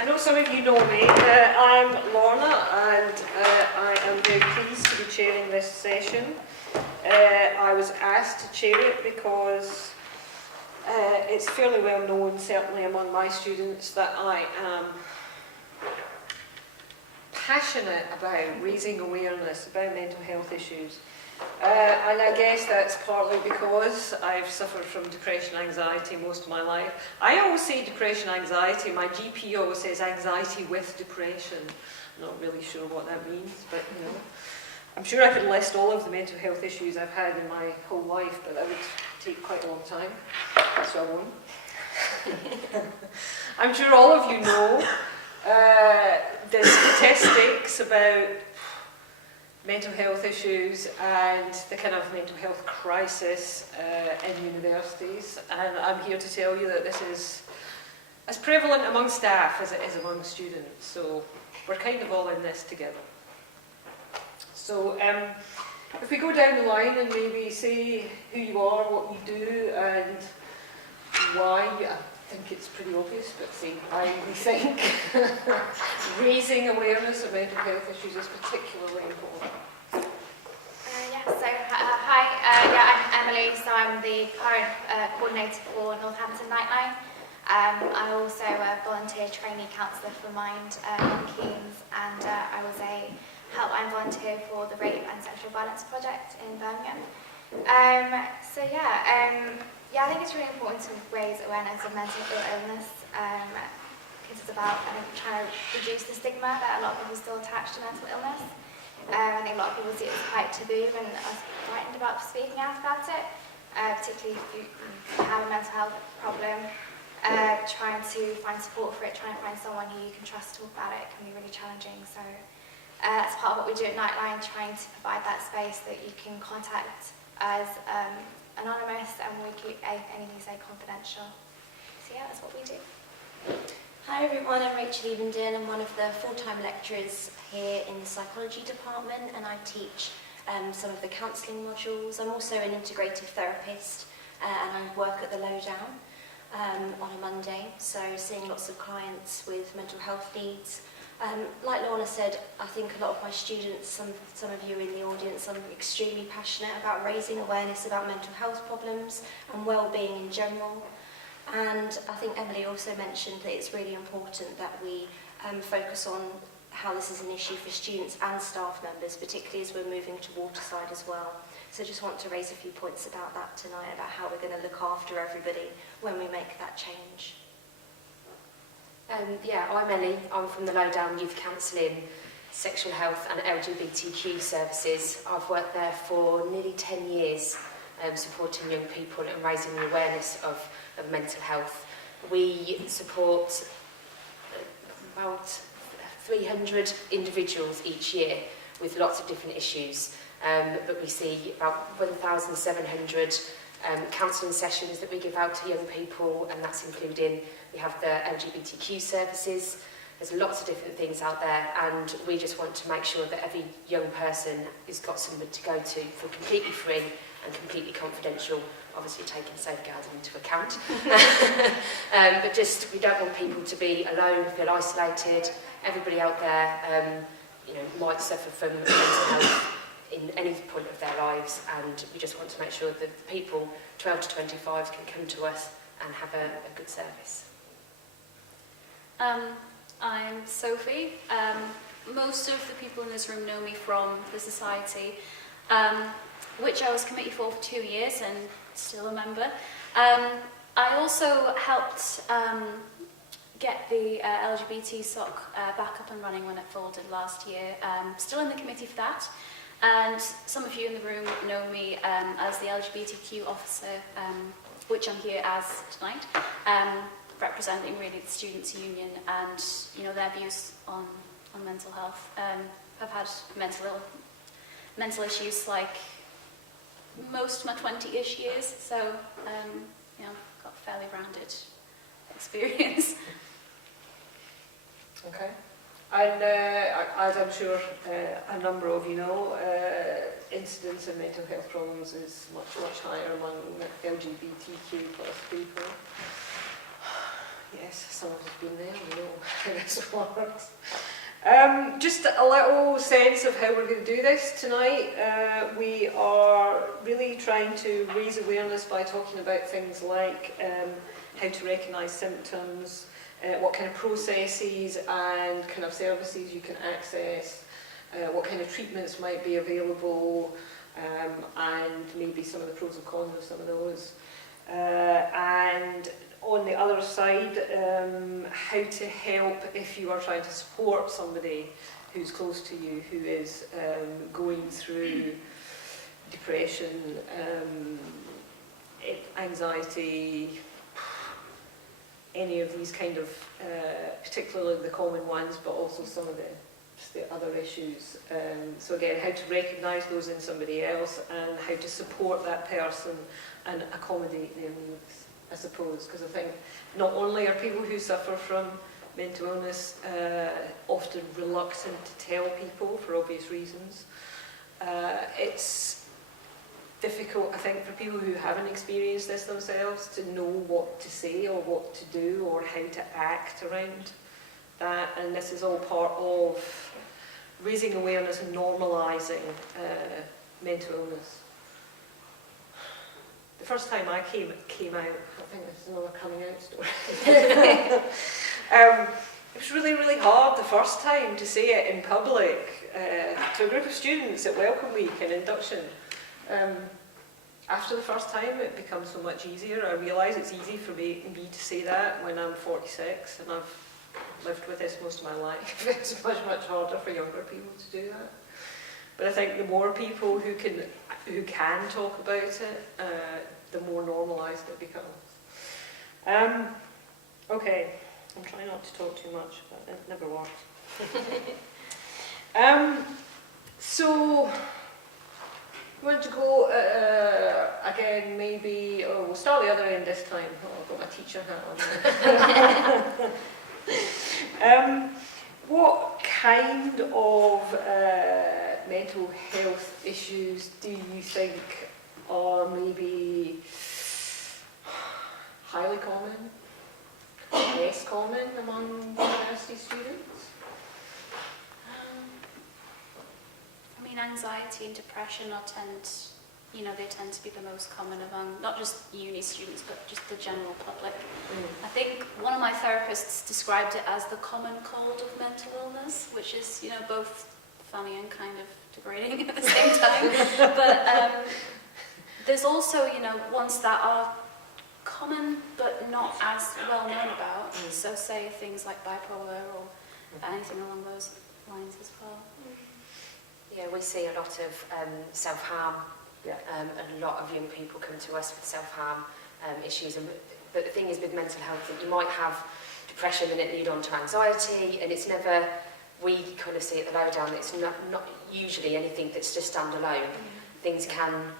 I know some of you know me. I'm Lorna, and I am very pleased to be chairing this session. I was asked to chair it because it's fairly well known, certainly among my students, that I am passionate about raising awareness about mental health issues. And I guess that's partly because I've suffered from depression and anxiety most of my life. I always say depression and anxiety. My GP always says anxiety with depression. I'm not really sure what that means, but you know. I'm sure I could list all of the mental health issues I've had in my whole life, but that would take quite a long time, so I won't. I'm sure all of you know the statistics about mental health issues and the kind of mental health crisis in universities, and I'm here to tell you that this is as prevalent among staff as it is among students, so we're kind of all in this together. So if we go down the line and maybe say who you are, what you do, and why, I think it's pretty obvious, but say why we think raising awareness of mental health issues is particularly important. Hi, I'm Emily, so I'm the current coordinator for Northampton Nightline. I also a volunteer trainee counsellor for Mind Young Keens, and I was a helpline volunteer for the Rape and Sexual Violence Project in Birmingham. I think it's really important to raise awareness of mental illness because it's about trying to reduce the stigma that a lot of people still attach to mental illness. I think a lot of people see it as quite taboo and are frightened about speaking out about it, particularly if you have a mental health problem. Trying to find support for it, trying to find someone who you can trust to talk about it can be really challenging. So that's part of what we do at Nightline, trying to provide that space that you can contact us anonymous, and we keep anything you say confidential. So yeah, that's what we do. Hi everyone, I'm Rachel Evenden. I'm one of the full-time lecturers here in the Psychology department, and I teach some of the counselling modules. I'm also an integrative therapist, and I work at the Lowdown on a Monday, so seeing lots of clients with mental health needs. Like Lorna said, I think a lot of my students, some of you in the audience, I'm extremely passionate about raising awareness about mental health problems and well-being in general. And I think Emily also mentioned that it's really important that we focus on how this is an issue for students and staff members, particularly as we're moving to Waterside as well. So I just want to raise a few points about that tonight, about how we're going to look after everybody when we make that change. I'm Ellie. I'm from the Lowdown Youth Counselling, Sexual Health and LGBTQ services. I've worked there for nearly 10 years, supporting young people and raising the awareness of mental health. We support about 300 individuals each year with lots of different issues, but we see about 1,700 counselling sessions that we give out to young people, and that's including, we have the LGBTQ services. There's lots of different things out there, and we just want to make sure that every young person has got somewhere to go to for completely free and completely confidential, obviously taking safeguarding into account. But just, we don't want people to be alone, feel isolated. Everybody out there might suffer from mental health in any point of their lives, and we just want to make sure that the people 12 to 25 can come to us and have a good service. I'm Sophie. Most of the people in this room know me from the Society, which I was committee for 2 years and still a member. I also helped get the LGBT SOC back up and running when it folded last year. Still in the committee for that. And some of you in the room know me as the LGBTQ officer, which I'm here as tonight, representing really the Students' Union and their views on mental health. I've had mental issues like most of my 20-ish years, so got a fairly rounded experience. Okay. And as I'm sure a number of you know, incidence of mental health problems is much, much higher among LGBTQ plus people. Yes, some of us have been there, we know. how this works. Just a little sense of how we're going to do this tonight. We are really trying to raise awareness by talking about things like how to recognise symptoms, what kind of processes and kind of services you can access, what kind of treatments might be available, and maybe some of the pros and cons of some of those. And on the other side, how to help if you are trying to support somebody who's close to you who is going through depression, anxiety, any of these kind of, particularly the common ones, but also some of the other issues. So again, how to recognise those in somebody else and how to support that person and accommodate their needs, I suppose, because I think not only are people who suffer from mental illness often reluctant to tell people for obvious reasons, it's difficult, I think, for people who haven't experienced this themselves to know what to say or what to do or how to act around that, and this is all part of raising awareness and normalising mental illness. The first time I came out, I think this is another coming out story. It was really, really hard the first time to say it in public to a group of students at Welcome Week and induction. After the first time, it becomes so much easier. I realise it's easy for me to say that when I'm 46 and I've lived with this most of my life. It's much, much harder for younger people to do that. But I think the more people who can talk about it, the more normalised it becomes. Okay, I'm trying not to talk too much, but it never works. So, we want to go again, maybe, we'll start the other end this time. Oh, I've got my teacher hat on. What kind of mental health issues do you think are maybe highly common, less common among university students? I mean, anxiety and depression they tend to be the most common among not just uni students, but just the general public. I think one of my therapists described it as the common cold of mental illness, which is, both funny and kind of degrading at the same time. But there's also, ones that are common but not as well known about. So say things like bipolar or anything along those lines as well. Yeah, we see a lot of self-harm. Yeah. A lot of young people come to us with self-harm issues. But the thing is with mental health, that you might have depression and it lead on to anxiety, and it's never, we kind of see at the Lowdown, it's not usually anything that's just standalone. Things can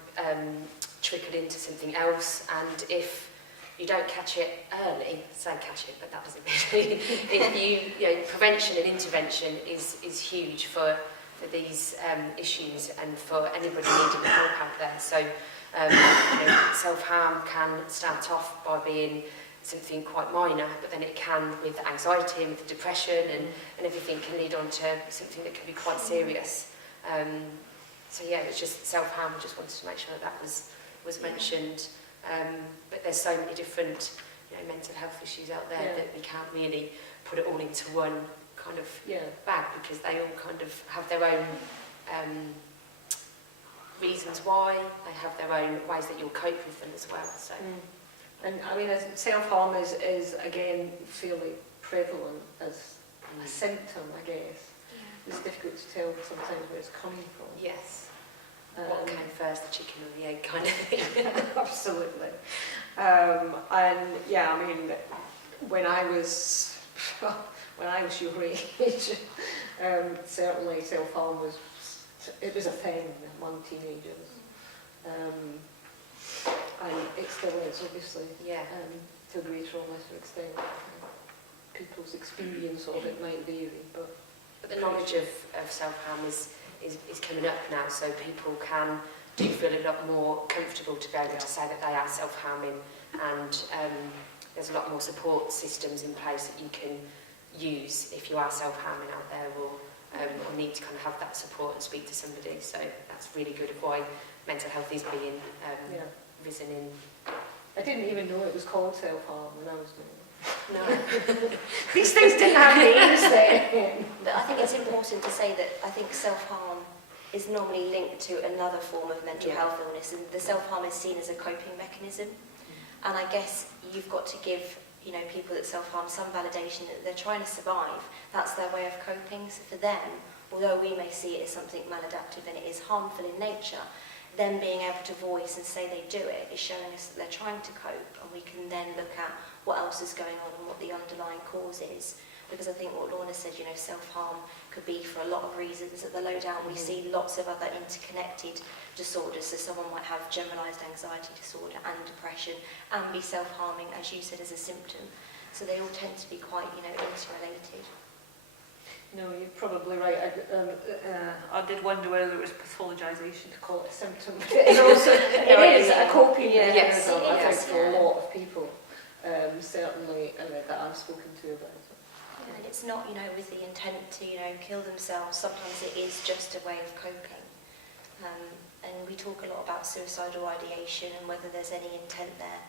trickle into something else, and if you don't catch it early, say catch it, but that doesn't mean prevention and intervention is huge for these issues and for anybody needing help out there. So self-harm can start off by being something quite minor, but then it can, with anxiety and with depression and everything, can lead on to something that can be quite serious. So yeah, it's just self-harm. Just wanted to make sure that was mentioned. But there's so many different mental health issues out there that we can't really put it all into one kind of bag, because they all kind of have their own reasons why, they have their own ways that you'll cope with them as well. So, and I mean, self-harm is again fairly prevalent as a symptom, I guess. It's difficult to tell sometimes where it's coming from. Yes. What came first, the chicken or the egg kind of thing? Absolutely. And yeah, I mean, when I was your age, certainly self-harm was a thing among teenagers. And it still is, obviously, to a greater or lesser extent. People's experience of it might vary, but the knowledge of self-harm is coming up now, so people do feel a lot more comfortable to be able to say that they are self-harming, and there's a lot more support systems in place that you can use if you are self-harming out there or need to kind of have that support and speak to somebody. So that's really good of why mental health is being risen in. I didn't even know it was called self-harm when I was doing it. No. These things didn't have names then. But I think it's important to say that I think self-harm is normally linked to another form of mental health illness, and the self-harm is seen as a coping mechanism. And I guess you've got to give, you know, people that self-harm some validation that they're trying to survive. That's their way of coping. So for them, although we may see it as something maladaptive and it is harmful in nature, them being able to voice and say they do it is showing us that they're trying to cope, and we can then look at what else is going on and what the underlying cause is. Because I think what Lorna said, you know, self-harm could be for a lot of reasons. At the Lowdown, we see lots of other interconnected disorders. So someone might have generalised anxiety disorder and depression and be self-harming, as you said, as a symptom. So they all tend to be quite, you know, interrelated. No, you're probably right. I did wonder whether it was pathologisation to call it a symptom. It's also, it is a coping mechanism, I think, for a lot of people, certainly that I've spoken to about it. Yeah, and it's not, you know, with the intent to, you know, kill themselves. Sometimes it is just a way of coping. And we talk a lot about suicidal ideation and whether there's any intent there.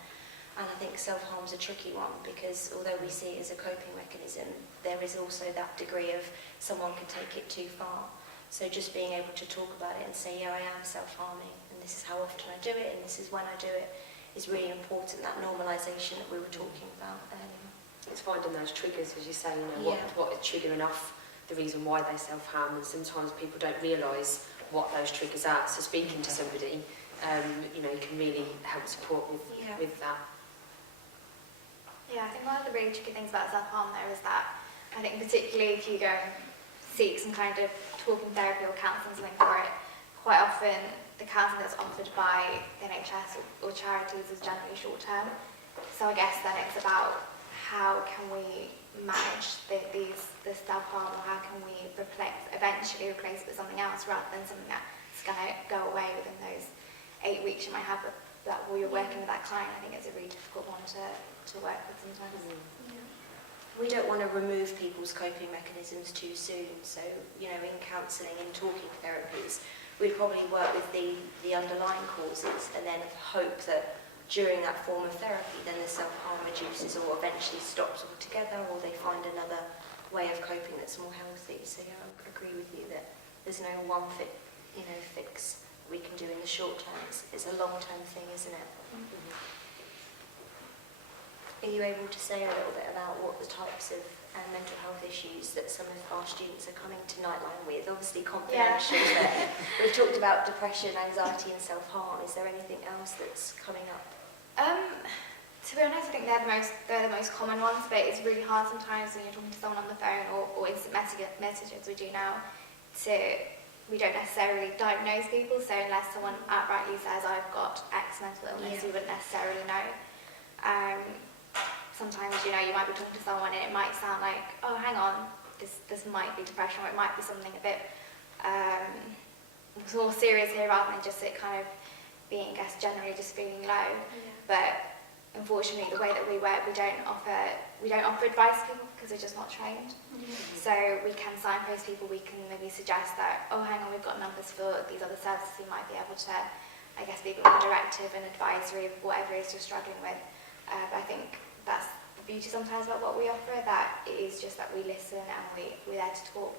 And I think self-harm's a tricky one because although we see it as a coping mechanism, there is also that degree of someone can take it too far. So just being able to talk about it and say, yeah, I am self-harming and this is how often I do it and this is when I do it is really important, that normalisation that we were talking about earlier. It's finding those triggers, as you say, you know, what is triggering off the reason why they self-harm, and sometimes people don't realise what those triggers are. So speaking to somebody, you know, can really help support with that. Yeah, I think one of the really tricky things about self-harm though is that I think particularly if you go and seek some kind of talking therapy or counselling something for it, quite often the counselling that's offered by the NHS or charities is generally short term. So I guess then it's about how can we manage the self-harm, or how can we eventually replace it with something else rather than something that's going to go away within those 8 weeks you might have that while you're working with that client. I think it's a really difficult one to work with sometimes. We don't want to remove people's coping mechanisms too soon. So, you know, in counselling and talking therapies, we'd probably work with the underlying causes and then hope that during that form of therapy, then the self-harm reduces or eventually stops altogether, or they find another way of coping that's more healthy. So yeah, I agree with you that there's no one fix we can do in the short term. It's a long-term thing, isn't it? Mm-hmm. Are you able to say a little bit about what the types of mental health issues that some of our students are coming to Nightline with? Obviously confidential, but we've talked about depression, anxiety and self-harm. Is there anything else that's coming up? To be honest, I think they're the most common ones, but it's really hard sometimes when you're talking to someone on the phone or instant messages we do now we don't necessarily diagnose people, so unless someone outrightly says I've got X mental illness, you wouldn't necessarily know. Sometimes, you know, you might be talking to someone and it might sound like, oh, hang on, this might be depression, or it might be something a bit more serious here rather than just it kind of being, I guess, generally just feeling low. But unfortunately, the way that we work, we don't offer advice to people because we're just not trained. So we can signpost people. We can maybe suggest that, oh, hang on, we've got numbers for these other services. You might be able to, I guess, be a bit more directive and advisory of whatever it is you're struggling with. But I think that's the beauty sometimes about what we offer, that it is just that we listen and we're there to talk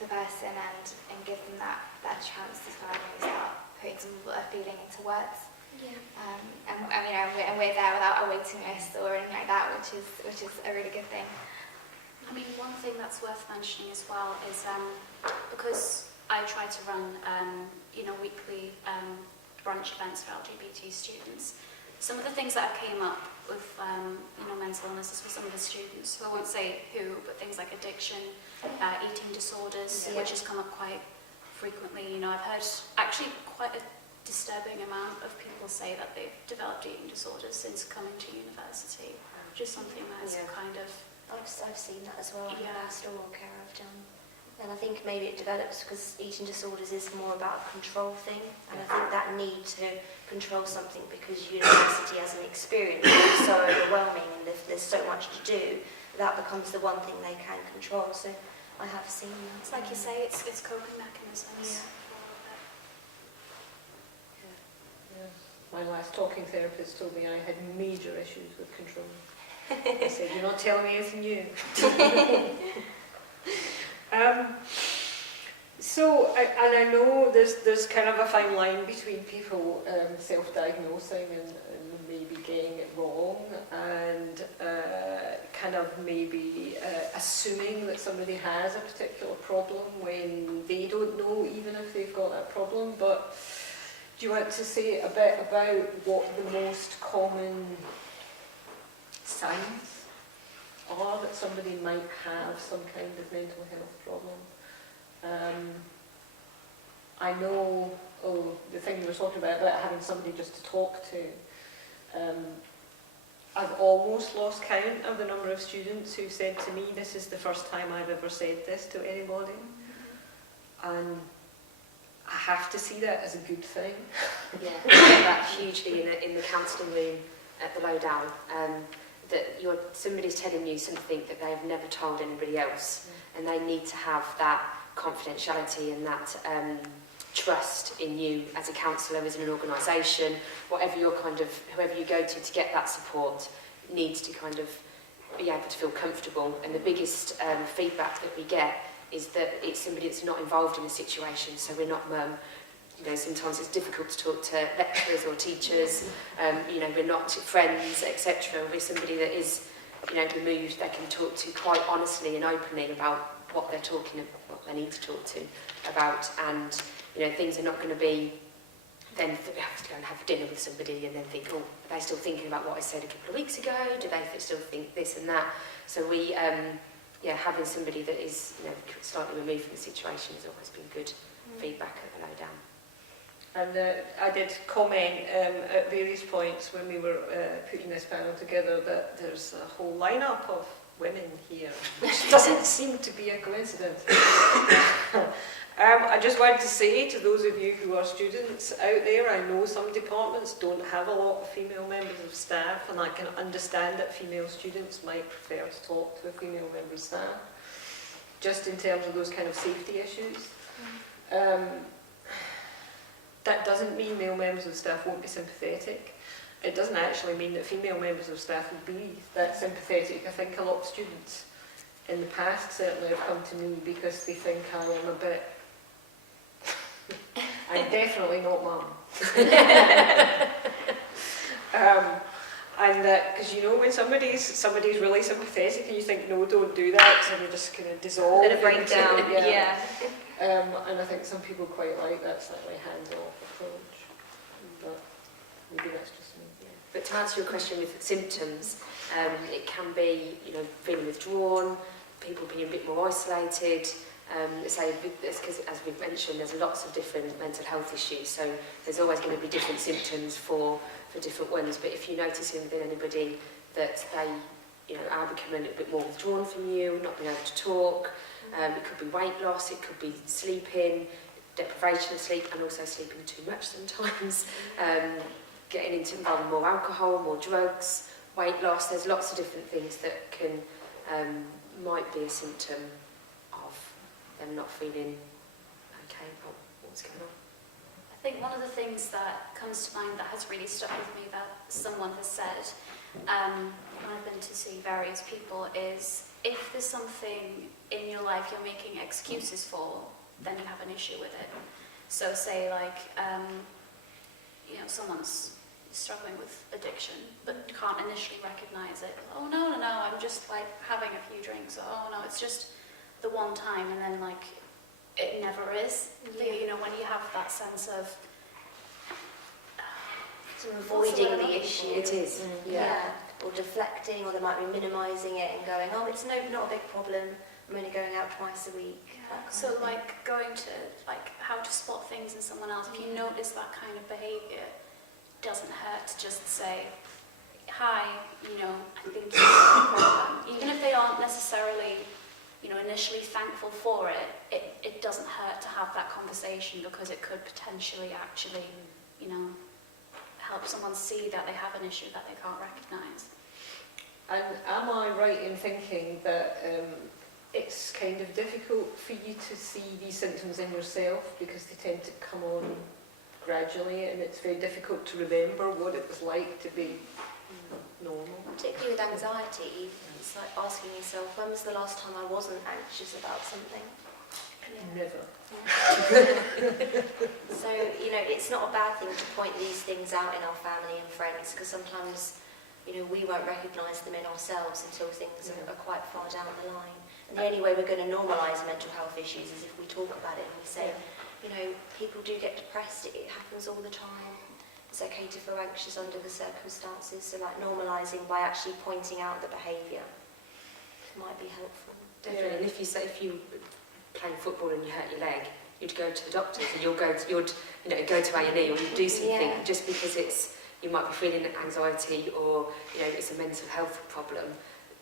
to the person and give them that chance to kind of really start putting some feeling into words. And you know, we're there without a waiting list or anything like that, which is a really good thing. I mean, one thing that's worth mentioning as well is because I try to run weekly brunch events for LGBT students. Some of the things that came up with mental illnesses for some of the students, so I won't say who, but things like addiction, eating disorders, which has come up quite frequently. You know, I've heard actually quite a disturbing amount of people say that they've developed eating disorders since coming to university, which is something that's kind of... I've seen that as well in the pastoral care I've done. And I think maybe it develops because eating disorders is more about a control thing, and I think that need to control something because university as an experience is so overwhelming and there's so much to do that becomes the one thing they can control. So I have seen that. It's like you say, it's coping mechanisms. My last talking therapist told me I had major issues with control. I said, "You're not telling me anything new." And I know there's kind of a fine line between people self-diagnosing and maybe getting it wrong, and kind of maybe assuming that somebody has a particular problem when they don't know even if they've got that problem. But do you want to say a bit about what the most common signs are that somebody might have some kind of mental health problem? I know, the thing you were talking about having somebody just to talk to. I've almost lost count of the number of students who said to me, "This is the first time I've ever said this to anybody." And I have to see that as a good thing. Yeah, I get that hugely in the counselling room at the Lowdown. That somebody's telling you something that they have never told anybody else, and they need to have that confidentiality and that trust in you as a counsellor, as an organisation, whoever you go to get that support needs to kind of be able to feel comfortable. And the biggest feedback that we get is that it's somebody that's not involved in the situation. So we're not sometimes it's difficult to talk to lecturers or teachers, we're not friends, etc. We're somebody that is, removed, they can talk to quite honestly and openly about what they're talking about, what they need to talk to about, and, things are not going to be then we have to go and have dinner with somebody and then think, are they still thinking about what I said a couple of weeks ago? Do they still think this and that? So we, having somebody that is, slightly removed from the situation has always been good feedback at the Lowdown. And I did comment at various points when we were putting this panel together that there's a whole lineup of women here, which doesn't seem to be a coincidence. I just wanted to say to those of you who are students out there, I know some departments don't have a lot of female members of staff, and I can understand that female students might prefer to talk to a female member of staff, just in terms of those kind of safety issues. That doesn't mean male members of staff won't be sympathetic. It doesn't actually mean that female members of staff will be that sympathetic. I think a lot of students in the past certainly have come to me because they think I am a bit... I'm definitely not mum. And that, because when somebody's really sympathetic and you think, no, don't do that, and you're just going to dissolve. Let it break down. Yeah. And I think some people quite like that slightly hands-off approach, but maybe that's just me. Yeah. But to answer your question with symptoms, it can be, feeling withdrawn, people being a bit more isolated. Because as we've mentioned, there's lots of different mental health issues, so there's always going to be different symptoms for different ones. But if you notice within anybody that they, are becoming a little bit more withdrawn from you, not being able to talk, it could be weight loss, it could be sleeping, deprivation of sleep, and also sleeping too much sometimes, getting into involving more alcohol, more drugs, weight loss. There's lots of different things that can might be a symptom of them not feeling okay about what's going on. I think one of the things that comes to mind that has really stuck with me that someone has said when I've been to see various people is, if there's something in your life you're making excuses for, then you have an issue with it. So say someone's struggling with addiction but can't initially recognise it. Oh no, I'm just having a few drinks. Oh no, it's just the one time, and then it never is. Yeah. When you have that sense of avoiding the issue. It is. Yeah. Or deflecting, or they might be minimising it and going, oh, it's not a big problem, I'm only going out twice a week. So going to how to spot things in someone else. If you notice that kind of behaviour, it doesn't hurt to just say, hi, I think you have a problem. Even if they aren't necessarily initially thankful for it, it doesn't hurt to have that conversation, because it could potentially actually help someone see that they have an issue that they can't recognise. And am I right in thinking that it's kind of difficult for you to see these symptoms in yourself because they tend to come on gradually, and it's very difficult to remember what it was like to be normal? Particularly with anxiety, it's like asking yourself, when was the last time I wasn't anxious about something? Never. So, you know, it's not a bad thing to point these things out in our family and friends, because sometimes, you know, we won't recognise them in ourselves until things are quite far down the line. And the only way we're going to normalise mental health issues is if we talk about it and we say, you know, people do get depressed, it happens all the time. It's okay to feel anxious under the circumstances, so like normalising by actually pointing out the behaviour might be helpful. Definitely, and if you playing football and you hurt your leg, you'd go to the doctors and you'd go to A&E, or you'd do something just because you might be feeling anxiety, or you know it's a mental health problem.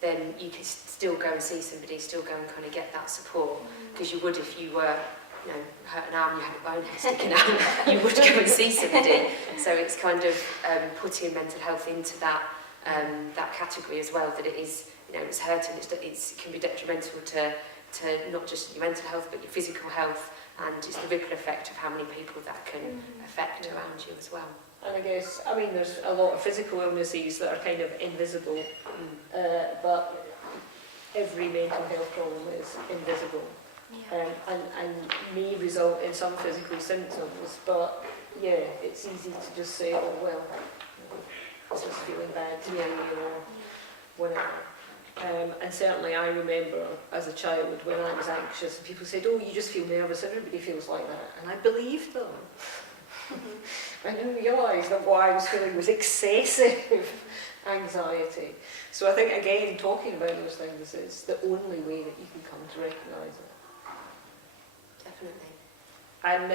Then you could still go and see somebody, still go and kind of get that support, because you would if you were, you know, hurt an arm, you had a bone sticking out, you would go and see somebody. So it's kind of putting mental health into that that category as well, that it is, you know, it's hurting, it can be detrimental to not just your mental health but your physical health, and it's the ripple effect of how many people that can affect around you as well. And I guess, I mean, there's a lot of physical illnesses that are kind of invisible, but every mental health problem is invisible. And may result in some physical symptoms, but yeah, it's easy to just say, oh well, I was just feeling bad today, or whatever. And certainly I remember as a child when I was anxious and people said, oh, you just feel nervous, everybody feels like that, and I believed them. I didn't realise that what I was feeling was excessive anxiety. So I think, again, talking about those things is the only way that you can come to recognise it. Definitely. And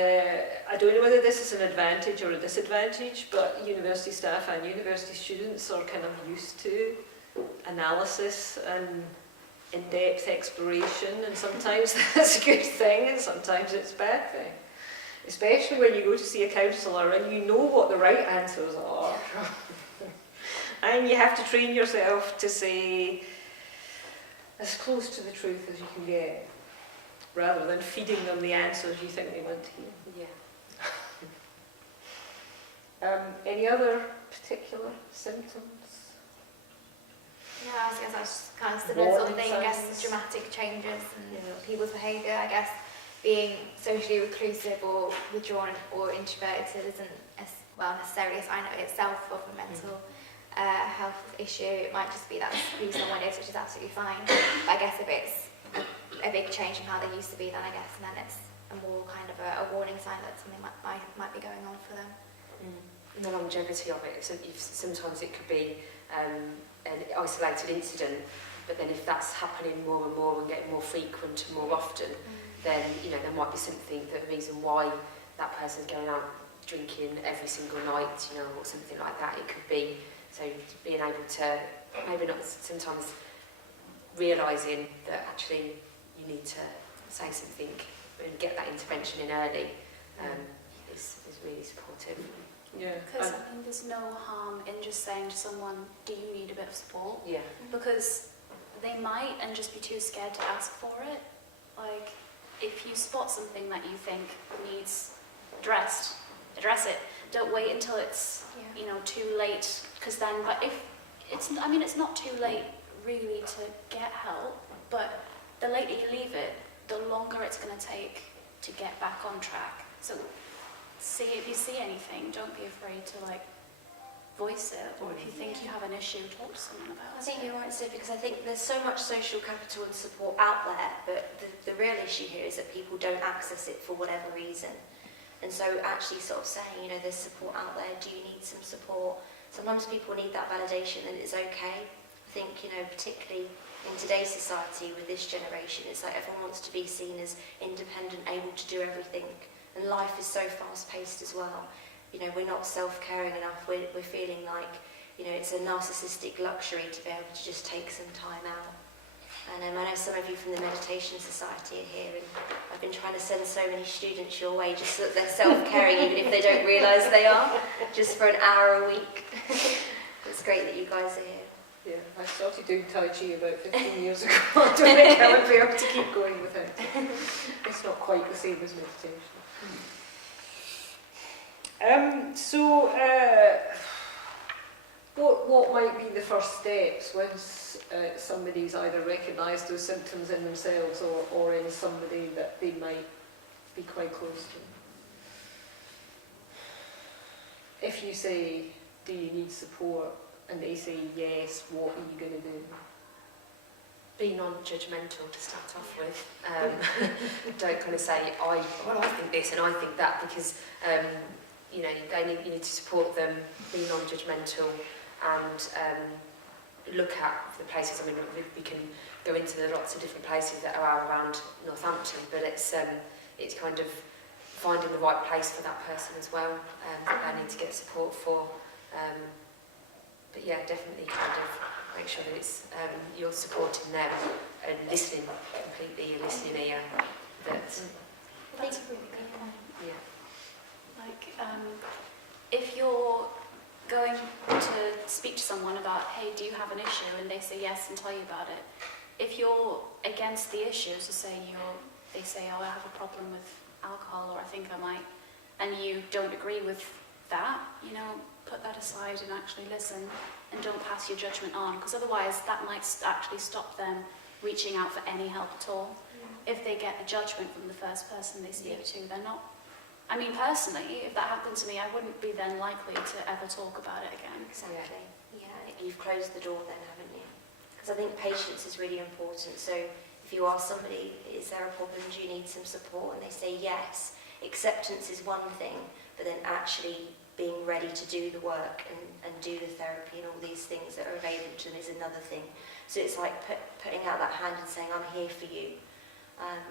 I don't know whether this is an advantage or a disadvantage, but university staff and university students are kind of used to analysis and in-depth exploration, and sometimes that's a good thing and sometimes it's a bad thing. Especially when you go to see a counsellor and you know what the right answers are. And you have to train yourself to say as close to the truth as you can get, rather than feeding them the answers you think they want to hear. Yeah. Any other particular symptoms? Yeah, I guess that's kind of similar sort of thing. I guess dramatic changes in people's behaviour. I guess being socially reclusive or withdrawn or introverted isn't as well necessarily a sign of itself of a mental health issue. It might just be that's who someone is, which is absolutely fine. But I guess if it's a big change from how they used to be, then I guess and then it's a more kind of a warning sign that something might be going on for them. And the longevity of it, sometimes it could be an isolated incident, but then if that's happening more and more and getting more frequent and more often, then there might be something, the reason why that person's going out drinking every single night, or something like that. It could be, so being able to, maybe not sometimes realising that actually you need to say something and get that intervention in early is really supportive. Yeah. Because I think there's no harm in just saying to someone, do you need a bit of support? Yeah. Because they might and just be too scared to ask for it. Like, if you spot something that you think needs addressed, address it. Don't wait until it's, too late. Because then, but if it's, it's not too late really to get help, but the later you leave it, the longer it's going to take to get back on track. So if you see anything, don't be afraid to voice it, or if you think you have an issue, talk to someone about it. I think you're right, Sophie, because I think there's so much social capital and support out there, but the real issue here is that people don't access it for whatever reason. And so actually sort of saying, there's support out there, do you need some support? Sometimes people need that validation and it's okay. I think, particularly in today's society with this generation, it's like everyone wants to be seen as independent, able to do everything. And life is so fast-paced as well. We're not self-caring enough. We're feeling like, it's a narcissistic luxury to be able to just take some time out. And I know some of you from the Meditation Society are here, and I've been trying to send so many students your way just so that they're self-caring, even if they don't realise they are, just for an hour a week. It's great that you guys are here. Yeah, I started doing Tai Chi about 15 years ago. I don't think I would be able to keep going without it. It's not quite the same as meditation. What might be the first steps once somebody's either recognised those symptoms in themselves or in somebody that they might be quite close to? If you say, do you need support? And they say yes, what are you going to do? Be non-judgmental to start off with. Don't kind of say, I think this and I think that, because you need to support them, be non-judgmental, and look at the places. I mean, we can go into the lots of different places that are around Northampton, but it's kind of finding the right place for that person as well, that they need to get support for. But yeah, definitely kind of make sure that it's you're supporting them and listening completely, you're listening ear. That's a really good point. Yeah. Like, if you're going to speak to someone about, hey, do you have an issue? And they say yes and tell you about it. If you're against the issue, so say they say, oh, I have a problem with alcohol, or I think I might, and you don't agree with that, put that aside and actually listen, and don't pass your judgment on, because otherwise that might actually stop them reaching out for any help at all. If they get a judgment from the first person they speak to, they're not. I mean, personally, if that happened to me, I wouldn't be then likely to ever talk about it again. Exactly. Yeah, you've closed the door then, haven't you? Because I think patience is really important. So if you ask somebody, is there a problem, do you need some support? And they say yes. Acceptance is one thing, but then actually being ready to do the work and do the therapy and all these things that are available to them is another thing. So it's like putting out that hand and saying, I'm here for you.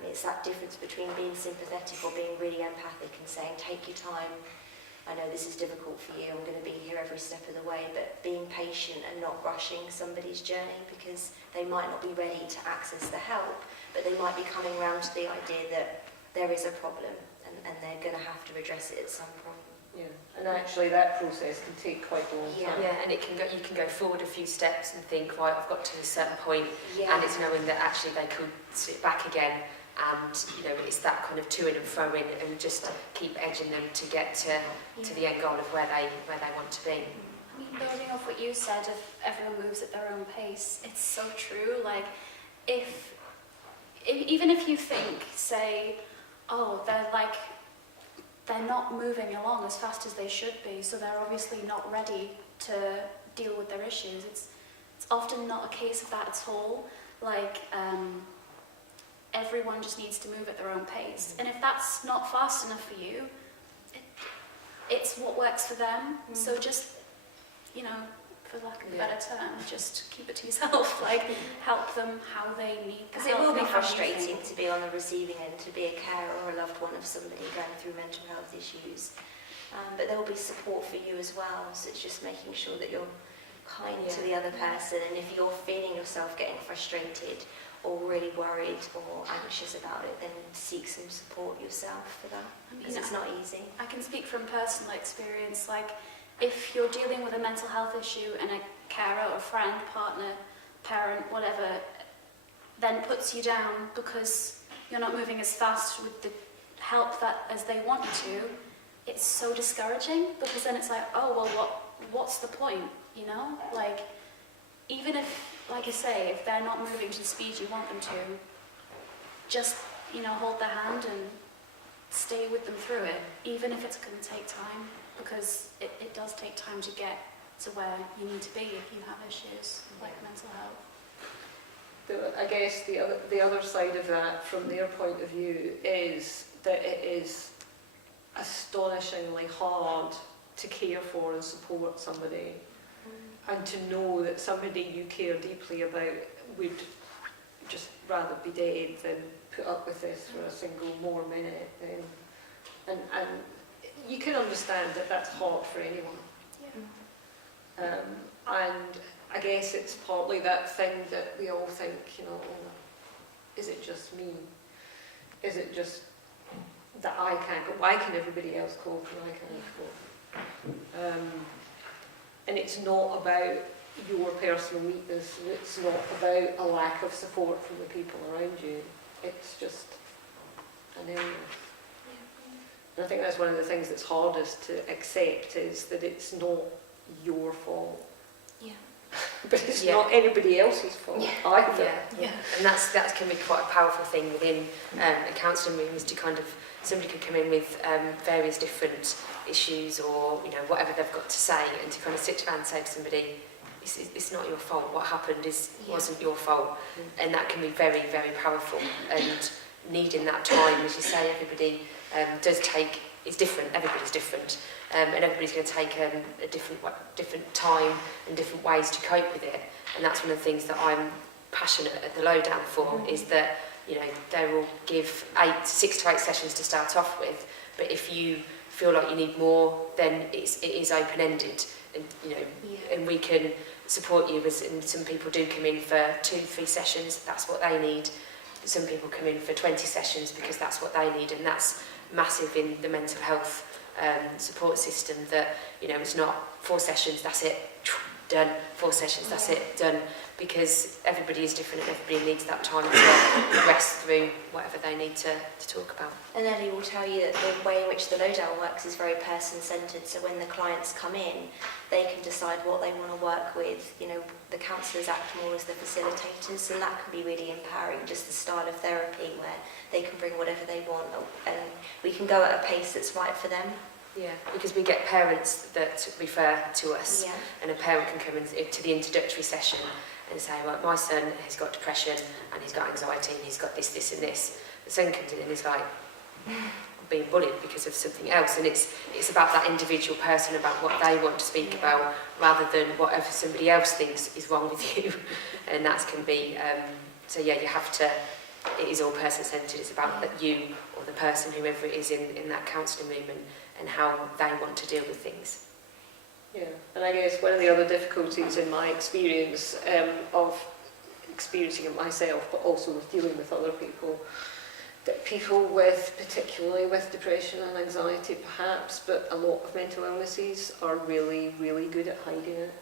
It's that difference between being sympathetic or being really empathic and saying, take your time. I know this is difficult for you. I'm going to be here every step of the way, but being patient and not rushing somebody's journey, because they might not be ready to access the help, but they might be coming around to the idea that there is a problem and they're going to have to address it at some point. Yeah, and actually that process can take quite a long time. Yeah, and you can go forward a few steps and think, right, I've got to a certain point, Yeah. and it's knowing that actually they could sit back again, and it's that kind of to-in and fro-in, and just keep edging them to get to the end goal of where they want to be. I mean, building off what you said, if everyone moves at their own pace, it's so true. Like, even if you think, say, oh, they're not moving along as fast as they should be, so they're obviously not ready to deal with their issues. It's often not a case of that at all. Like, everyone just needs to move at their own pace. And if that's not fast enough for you, it's what works for them. So just, for lack of a better term, just keep it to yourself. Like, help them how they need the Because help. it will be not how you frustrating think. to be on the receiving end, to be a carer or a loved one of somebody going through mental health issues. But there will be support for you as well, so it's just making sure that you're kind to the other person, and if you're feeling yourself getting frustrated or really worried or anxious about it, then seek some support yourself for that, because it's not easy. I can speak from personal experience. Like, if you're dealing with a mental health issue and a carer or friend, partner, parent, whatever, then puts you down because you're not moving as fast with the help as they want you to, it's so discouraging, because then it's like, oh, well, what's the point, Like, even if, like I say, if they're not moving to the speed you want them to, just, hold their hand and stay with them through it, even if it's going to take time, because it does take time to get to where you need to be if you have issues like mental health. I guess the other side of that, from their point of view, is that it is astonishingly hard to care for and support somebody, and to know that somebody you care deeply about would just rather be dead than put up with this for a single more minute. And you can understand that that's hard for anyone. Yeah. And I guess it's partly that thing that we all think, is it just me? Is it just that I can't go? Why can everybody else cope and I can't cope? And it's not about your personal weakness, and it's not about a lack of support from the people around you. It's just an illness. And I think that's one of the things that's hardest to accept, is that it's not your fault. Yeah. But it's not anybody else's fault either. Yeah. And that can be quite a powerful thing within a counselling room, is to kind of, somebody could come in with various different issues, or whatever they've got to say, and to kind of sit down and say to somebody, it's not your fault, what happened wasn't your fault. And that can be very, very powerful, and needing that time, as you say, everybody does take, it's different, everybody's different, and everybody's going to take a different time and different ways to cope with it. And that's one of the things that I'm passionate at the Lowdown for, is that they will give 6 to 8 sessions to start off with, but if you feel like you need more, then it is open-ended, and and we can support you. And some people do come in for 2-3 sessions, that's what they need. Some people come in for 20 sessions because that's what they need, and that's massive in the mental health support system, that it's not 4 sessions, that's it, done, 4 sessions, that's it, done, because everybody is different and everybody needs that time to progress through whatever they need to talk about. And Ellie will tell you that the way in which the Lowdown works is very person-centred, so when the clients come in, they can decide what they want to work with. The counsellors act more as the facilitators, and that can be really empowering, just the style of therapy where they can bring whatever they want, and we can go at a pace that's right for them. Yeah, because we get parents that refer to us, and a parent can come to the introductory session and say, well, my son has got depression and he's got anxiety and he's got this, this and this. The son comes in and is like, being bullied because of something else, and it's about that individual person, about what they want to speak about, rather than whatever somebody else thinks is wrong with you. And that can be, you have to, it is all person-centred. It's about that you, or the person, whoever it is in that counselling room, and how they want to deal with things. Yeah, and I guess one of the other difficulties in my experience of experiencing it myself, but also with dealing with other people, that people particularly with depression and anxiety perhaps, but a lot of mental illnesses, are really, really good at hiding it.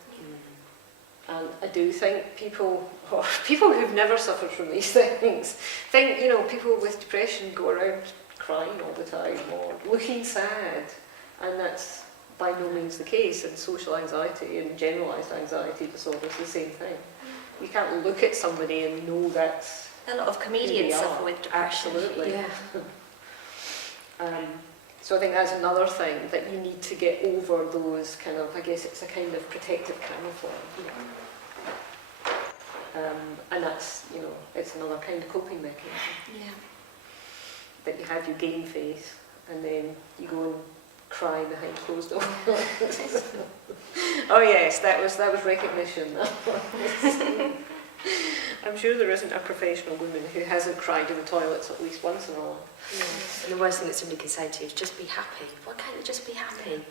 And I do think people who've never suffered from these things think, people with depression go around crying all the time or looking sad, and that's by no means the case. And social anxiety and generalised anxiety disorder is the same thing. You can't look at somebody and know that's a lot of comedians suffer with depression. Absolutely. Yeah. So I think that's another thing, that you need to get over those kind of, I guess it's a kind of protective camouflage. And that's, it's another kind of coping mechanism. Yeah. That you have your game face, and then you go and cry behind closed doors. Oh yes, that was recognition. I'm sure there isn't a professional woman who hasn't cried in the toilets at least once in a while. Yes. And the worst thing that somebody can say to you is, just be happy. Why can't you just be happy?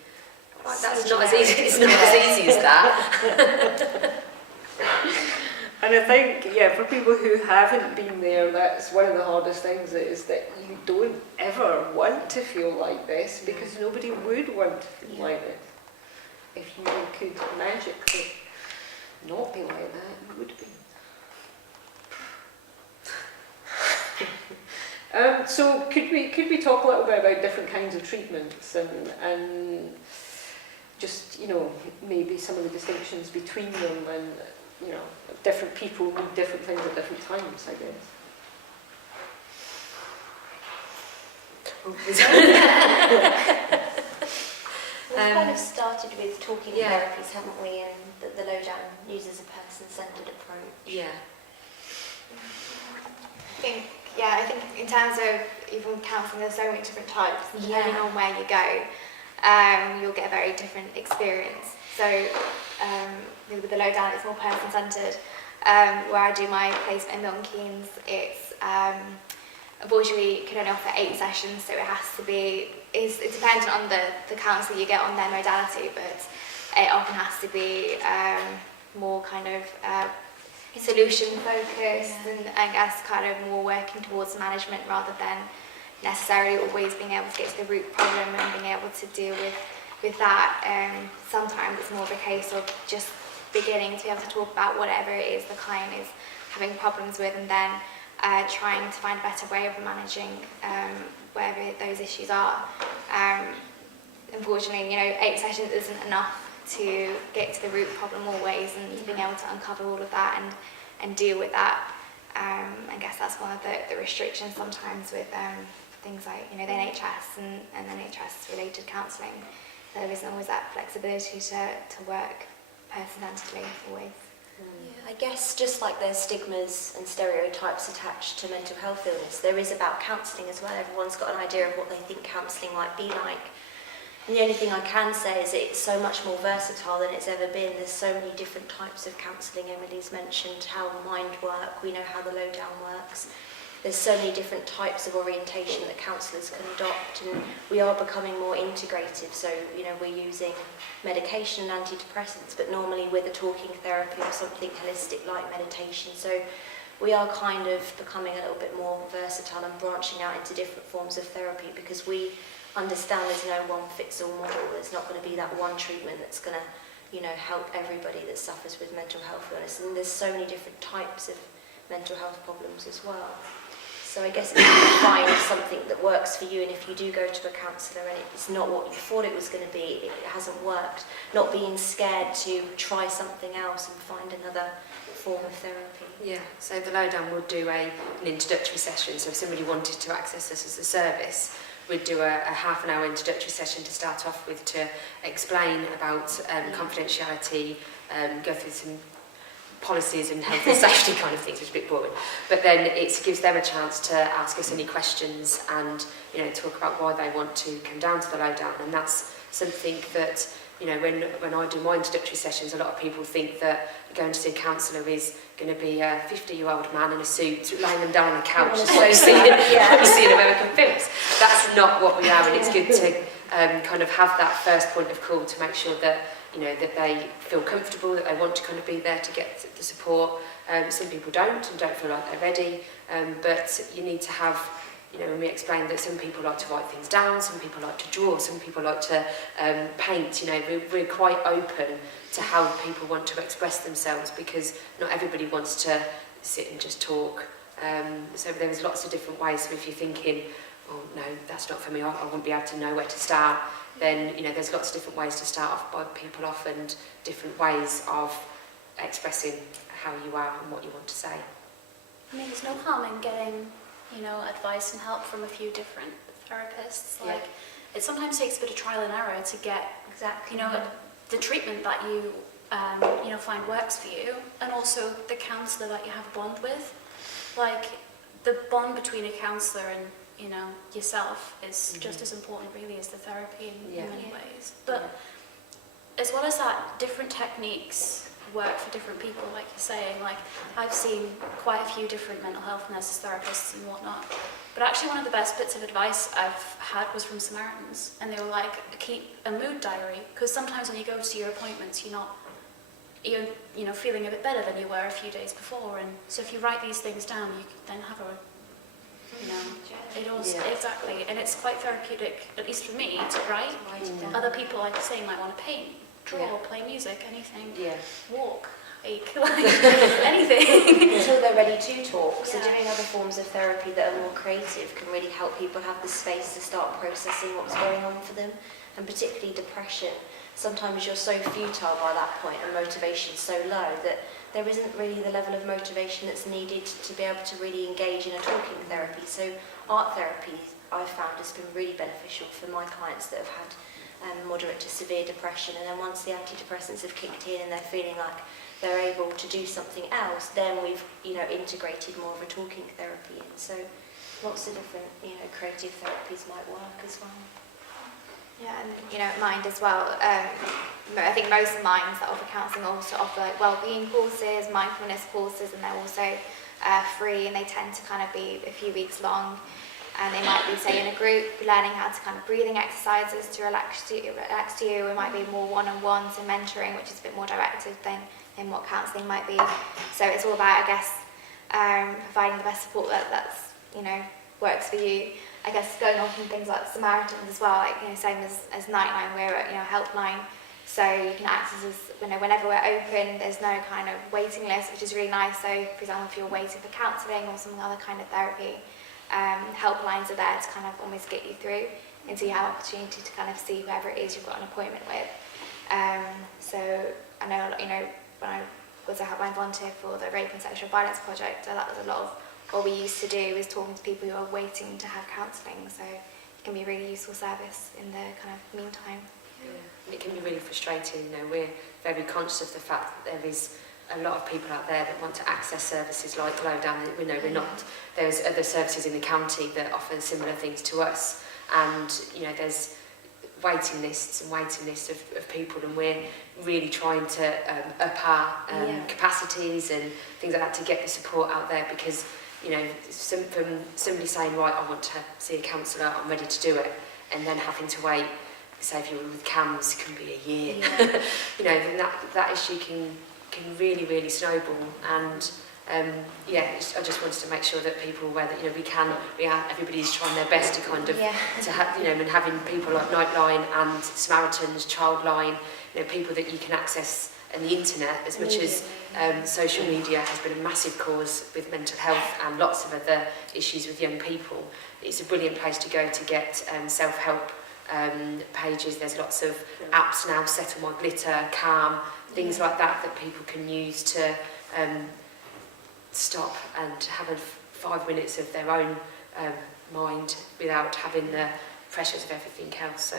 Like, So that's not as easy. It's not as easy as that. And I think, for people who haven't been there, that's one of the hardest things, is that you don't ever want to feel like this, because nobody would want to feel like this. If you could magically not be like that, you would be. So could we talk a little bit about different kinds of treatments, and just maybe some of the distinctions between them, and different people need different things at different times, I guess. We've kind of started with talking therapies, haven't we? And that the Lowdown uses a person-centred approach. Yeah. I think in terms of even counselling, there's so many different types, and depending on where you go, you'll get a very different experience. So with the Lowdown, it's more person-centred. Where I do my placement in Milton Keynes, it's unfortunately can only offer 8 sessions, so it has to be, it's dependent on the counsellor you get on their modality, but it often has to be more kind of solution focused, and I guess kind of more working towards management rather than necessarily always being able to get to the root problem and being able to deal with that. Sometimes it's more of a case of just beginning to be able to talk about whatever it is the client is having problems with, and then trying to find a better way of managing whatever those issues are. Unfortunately, 8 sessions isn't enough to get to the root problem always, and being able to uncover all of that and deal with that. I guess that's one of the restrictions sometimes with things like the NHS and NHS related counselling. There isn't always that flexibility to work person-centredly always. Yeah, I guess just like there's stigmas and stereotypes attached to mental health illness, there is about counselling as well. Everyone's got an idea of what they think counselling might be like. And the only thing I can say is it's so much more versatile than it's ever been. There's so many different types of counselling. Emily's mentioned how mind work, we know how the Lowdown works. There's so many different types of orientation that counsellors can adopt, and we are becoming more integrative. So, we're using medication and antidepressants, but normally with a talking therapy or something holistic like meditation. So we are kind of becoming a little bit more versatile and branching out into different forms of therapy, because we understand there's no one-fits-all model. There's not going to be that one treatment that's going to, help everybody that suffers with mental health illness. And there's so many different types of mental health problems as well. So I guess if you find something that works for you, and if you do go to a counsellor and it's not what you thought it was going to be, it hasn't worked, not being scared to try something else and find another form of therapy. Yeah, so the Lowdown would do an introductory session. So if somebody wanted to access us as a service, we'd do a half an hour introductory session to start off with, to explain about confidentiality, go through some policies and health and safety kind of things, which is a bit boring. But then it gives them a chance to ask us any questions and talk about why they want to come down to the Lowdown. And that's something that when I do my introductory sessions, a lot of people think that going to see a counsellor is going to be a 50-year-old man in a suit laying them down on a couch, just what you see in American films. That's not what we are, and it's good to kind of have that first point of call to make sure that that they feel comfortable, that they want to kind of be there to get the support. Some people don't feel like they're ready, but you need to have, when we explain that some people like to write things down, some people like to draw, some people like to paint, we're quite open to how people want to express themselves, because not everybody wants to sit and just talk. So there's lots of different ways. So if you're thinking, oh no, that's not for me, I wouldn't be able to know where to start, then there's lots of different ways to start off by people off, and different ways of expressing how you are and what you want to say. I mean, there's no harm in getting, advice and help from a few different therapists. Like, it sometimes takes a bit of trial and error to get Exactly. The treatment that you find works for you, and also the counsellor that you have a bond with. Like, the bond between a counsellor and yourself is just as important really as the therapy in many ways. But as well as that, different techniques work for different people, like you're saying. Like, I've seen quite a few different mental health nurses, therapists and whatnot. But actually one of the best bits of advice I've had was from Samaritans, and they were like, keep a mood diary, because sometimes when you go to your appointments you're feeling a bit better than you were a few days before, and so if you write these things down, you can then have it also exactly, and it's quite therapeutic, at least for me, to write. Other people, like I say, might want to paint, draw, play music, anything, walk, hike, anything. Until they're ready to talk. So doing other forms of therapy that are more creative can really help people have the space to start processing what's going on for them, and particularly depression. Sometimes you're so futile by that point and motivation's so low that there isn't really the level of motivation that's needed to be able to really engage in a talking therapy. So art therapy, I've found, has been really beneficial for my clients that have had moderate to severe depression, and then once the antidepressants have kicked in and they're feeling like they're able to do something else, then we've integrated more of a talking therapy in. So lots of different creative therapies might work as well. Yeah, and Mind as well. I think most minds that offer counselling also offer wellbeing courses, mindfulness courses, and they're also free, and they tend to kind of be a few weeks long. And they might be, say, in a group, learning how to kind of breathing exercises to relax you. It might be more one-on-ones and mentoring, which is a bit more directed than in what counselling might be. So it's all about, I guess, providing the best support that's works for you. I guess going on from things like Samaritans as well, like same as Nightline, we're a helpline So you can access us, whenever we're open, there's no kind of waiting list, which is really nice. So for example, if you're waiting for counselling or some other kind of therapy, helplines are there to kind of almost get you through until you have opportunity to kind of see whoever it is you've got an appointment with. So I know, when I was a helpline volunteer for the Rape and Sexual Violence Project, that was a lot of what we used to do, is talking to people who are waiting to have counselling. So it can be a really useful service in the kind of meantime. Yeah. And it can be really frustrating. We're very conscious of the fact that there is a lot of people out there that want to access services like Lowdown. We're not. There's other services in the county that offer similar things to us, and there's waiting lists of people, and we're really trying to up our capacities and things like that to get the support out there, because from somebody saying, right, I want to see a counsellor, I'm ready to do it, and then having to wait, say if you're with CAMS, can be a year. Then that issue can really, really snowball. And I just wanted to make sure that people were aware that everybody's trying their best to kind of to have and having people like Nightline and Samaritans, Childline, people that you can access on the internet, as much as social media has been a massive cause with mental health and lots of other issues with young people. It's a brilliant place to go to get self-help pages. There's lots of apps now, Settle My Glitter, Calm, things like that people can use to stop and have 5 minutes of their own mind without having the pressures of everything else. So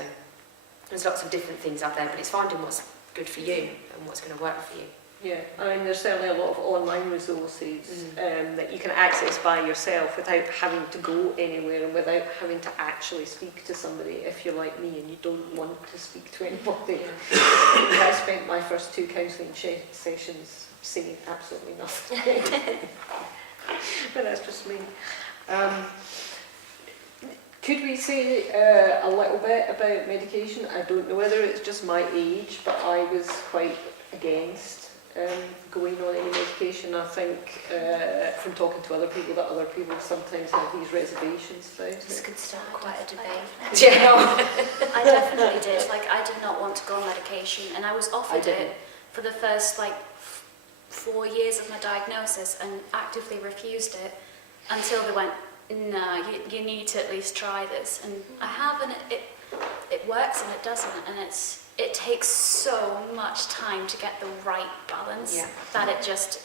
there's lots of different things out there, but it's finding what's good for you and what's going to work for you. Yeah, I mean, there's certainly a lot of online resources that you can access by yourself without having to go anywhere and without having to actually speak to somebody, if you're like me and you don't want to speak to anybody. I spent my first 2 counselling sessions saying absolutely nothing. But that's just me. Could we say a little bit about medication? I don't know whether it's just my age, but I was quite against going on any medication. I think from talking to other people that other people sometimes have these reservations about it. This could start quite a debate. I definitely did. I did not want to go on medication, and I was offered it for the first 4 years of my diagnosis and actively refused it until they went, no, you need to at least try this. And I have, and it works and it doesn't, and it takes so much time to get the right balance that it just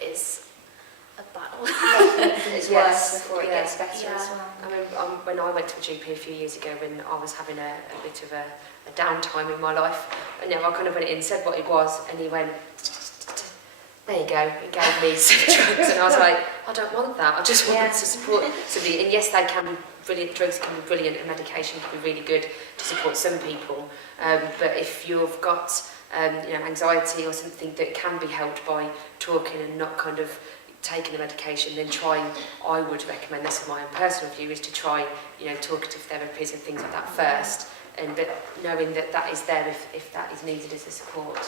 is a battle. It's worse before it gets better as well. I mean, when I went to a GP a few years ago, when I was having a bit of a downtime in my life, and I kind of went in and said what it was, and he went, there you go, he gave me some drugs, and I was like, I don't want that, I just want to support somebody. And yes, they can be brilliant, drugs can be brilliant, and medication can be really good to support some people, but if you've got anxiety or something that can be helped by talking and not kind of taking the medication, then I would recommend, this is my own personal view, is to try talkative therapies and things like that first, but knowing that is there if that is needed as a support.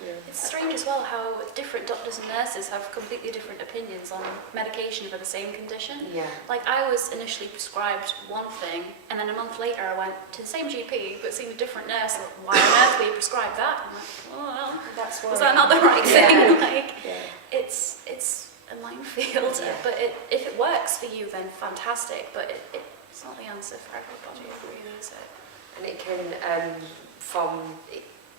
Yeah. It's strange as well how different doctors and nurses have completely different opinions on medication for the same condition. Yeah. I was initially prescribed one thing, and then a month later I went to the same GP but seen a different nurse. Why on earth were you prescribed that? I'm like, oh well, was that not the right thing? It's a minefield. Yeah. But if it works for you, then fantastic. But it's not the answer for everybody, really, is it? And it can, from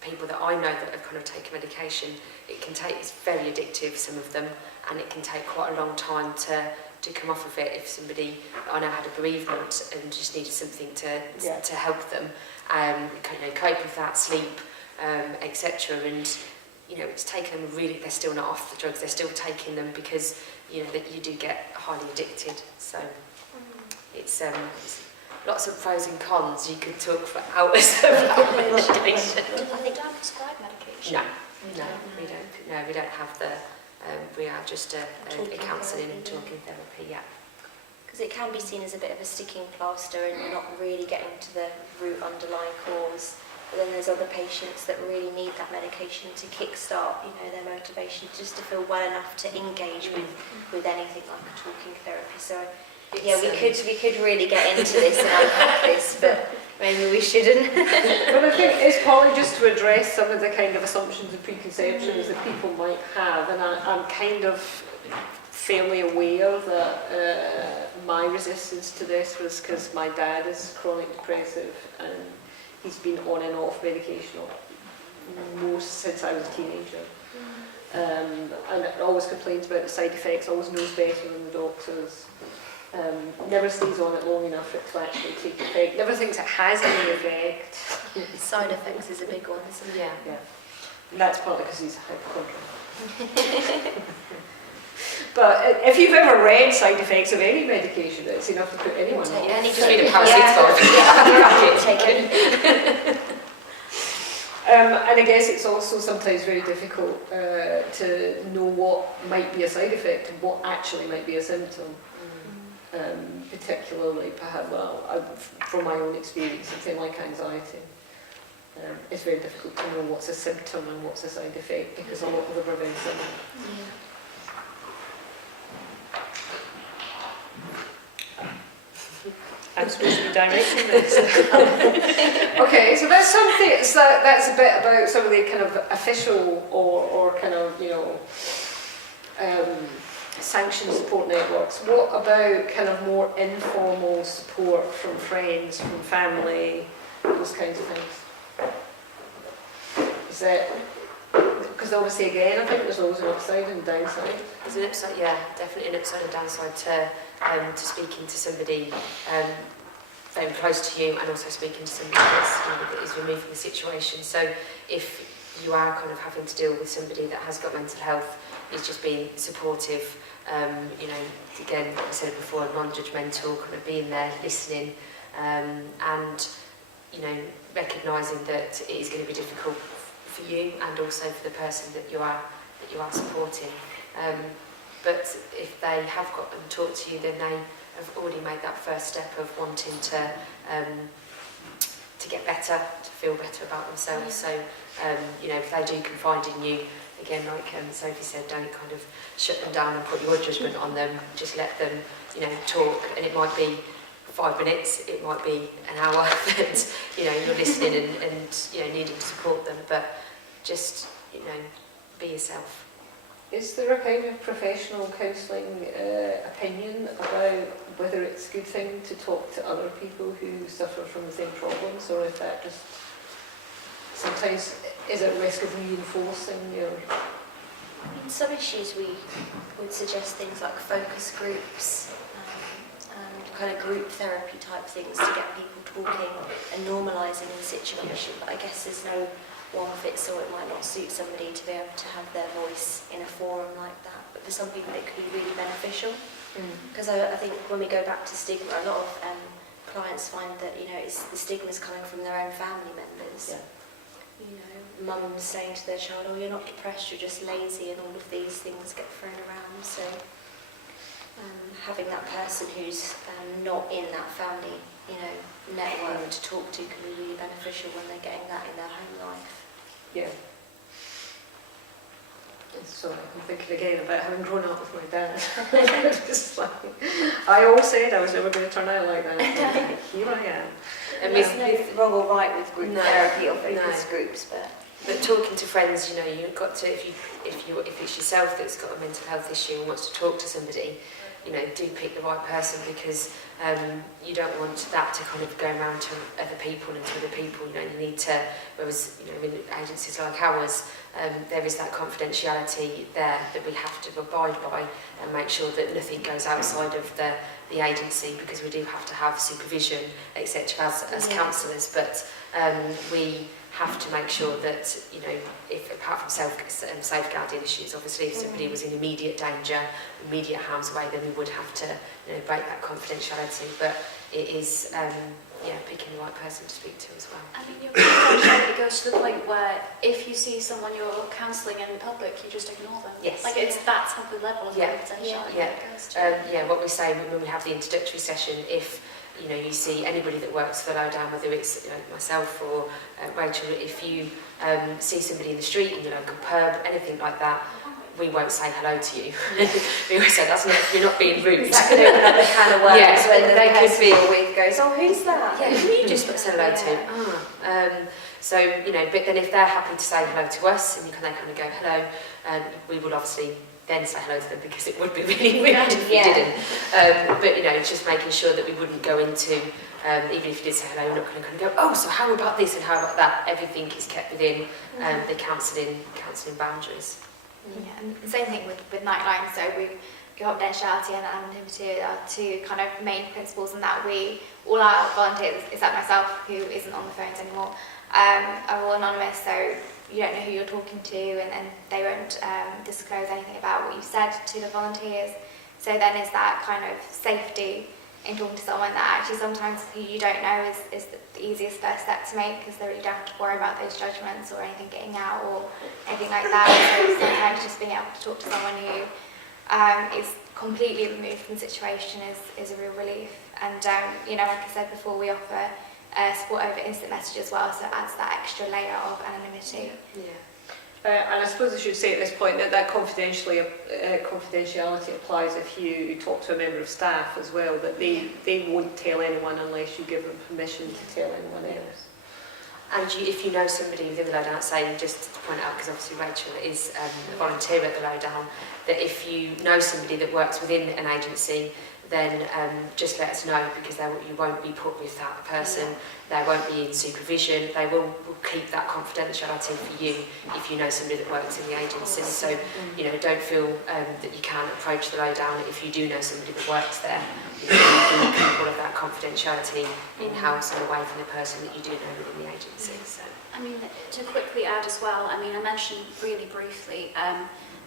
people that I know that have kind of taken medication, it's very addictive, some of them, and it can take quite a long time to come off of it. If somebody I know had a bereavement and just needed something to help them, cope with that, sleep, etc. And it's taken them really. They're still not off the drugs. They're still taking them because that you do get highly addicted. So it's lots of pros and cons. You could talk for hours about medication. They don't prescribe medication. No, we don't. No, we don't have the. We are just a counselling and talking therapy. Yeah. Because it can be seen as a bit of a sticking plaster, and you're not really getting to the root underlying cause. But then there's other patients that really need that medication to kickstart, their motivation, just to feel well enough to engage with anything like a talking therapy. So. We could really get into this and unpack this, but maybe we shouldn't. But I think it's probably just to address some of the kind of assumptions and preconceptions that people might have, and I'm kind of fairly aware that my resistance to this was because my dad is chronic depressive and he's been on and off medication most since I was a teenager. And always complains about the side effects, always knows better than the doctors. Never stays on it long enough for it to actually take effect. Never thinks it has any effect. Side effects is a big one, isn't it? Yeah. And that's partly because he's a hypochondriac. But if you've ever read side effects of any medication, it's enough to put anyone off. Just read a paracetamol. Take any. And I guess it's also sometimes very difficult to know what might be a side effect and what actually might be a symptom. Particularly, perhaps, from my own experience, something like anxiety. It's very difficult to know what's a symptom and what's a side effect because a lot of them are very similar. I'm supposed to be directing this. Okay, so that's something. That's a bit about some of the kind of official or kind of sanctioned support networks. What about kind of more informal support from friends, from family, those kinds of things? Is that because obviously again I think there's always an upside and downside. There's an upside, yeah, definitely an upside and downside to speaking to somebody very close to you, and also speaking to somebody that is removed from the situation. So if you are kind of having to deal with somebody that has got mental health, it's just being supportive. Again, like I said before, non-judgmental, kind of being there, listening, and recognising that it is going to be difficult for you and also for the person that you are supporting. But if they have got and talked to you, then they have already made that first step of wanting to get better, to feel better about themselves. So, if they do confide in you, again, like Sophie said, don't kind of shut them down and put your judgment on them. Just let them, talk. And it might be 5 minutes, it might be an hour that, you're listening and needing to support them. But just, be yourself. Is there a kind of professional counselling opinion about whether it's a good thing to talk to other people who suffer from the same problems, or if that just sometimes is at risk of reinforcing your... In some issues we would suggest things like focus groups and kind of group therapy type things to get people talking and normalising the situation, but I guess there's no one fits all. It might not suit somebody to be able to have their voice in a forum like that, but for some people it could be really beneficial. Because I think when we go back to stigma, a lot of clients find that it's the stigma's coming from their own family members. Mums saying to their child, "Oh, you're not depressed, you're just lazy," and all of these things get thrown around. So having that person who's not in that family network to talk to can be really beneficial when they're getting that in their home life. Yeah. So I'm thinking again about having grown up with my dad. I always said I was never going to turn out like that. And here I am. And there's no wrong or right with group therapy or focus groups, but talking to friends, you've got to, if it's yourself that's got a mental health issue and wants to talk to somebody, do pick the right person, because you don't want that to kind of go around to other people and to other people. You need to, whereas in agencies like ours, there is that confidentiality there that we have to abide by and make sure that nothing goes outside of the agency, because we do have to have supervision, etc. as counsellors, but we have to make sure that, if apart from safeguarding issues, obviously if somebody was in immediate danger, immediate harm's way, then we would have to break that confidentiality. But it is picking the right person to speak to as well. I mean, your confidentiality goes to the point where if you see someone you're counselling in public, you just ignore them. Yes. Like that's the level of confidentiality it goes to. What we say when we have the introductory session, if you see anybody that works for Lowdown, whether it's myself or Rachel, if you see somebody in the street, in your local pub, anything like that, we won't say hello to you. We always say you're not being rude. That could open up a can of worms when the they could person be. you're with goes, oh, who's that? Yeah, who you just say hello to? So, you know, but then if they're happy to say hello to us, and they kind of go hello, we will obviously then say hello to them, because it would be really rude if we didn't. But, you know, it's just making sure that we wouldn't go into, even if you did say hello, we're not going to kind of go, oh, so how about this and how about that? Everything is kept within the counselling boundaries. Yeah, and the same thing with Nightline. So confidentiality and anonymity are two kind of main principles, and that all our volunteers, except myself, who isn't on the phones anymore, are all anonymous. So you don't know who you're talking to, and they won't disclose anything about what you've said to the volunteers. So then is that kind of safety in talking to someone that actually sometimes who you don't know is the easiest first step to make, because you don't have to worry about those judgments or anything getting out or anything like that. So sometimes just being able to talk to someone who is completely removed from the situation is a real relief. And you know, like I said before, we offer support over instant message as well, so it adds that extra layer of anonymity. And I suppose I should say at this point that confidentiality applies if you talk to a member of staff as well, that they won't tell anyone unless you give them permission to tell anyone else. And if you know somebody within the Lowdown, say, just to point out, because obviously Rachel is a volunteer at the Lowdown, that if you know somebody that works within an agency, then just let us know, because you won't be put with that person. They won't be in supervision. They will keep that confidentiality for you if you know somebody that works in the agency. So, you know, don't feel that you can't approach the Lowdown if you do know somebody that works there. You can keep all of that confidentiality in-house and away from the person that you do know within the agency. So. I mean, to quickly add as well, I mean, I mentioned really briefly,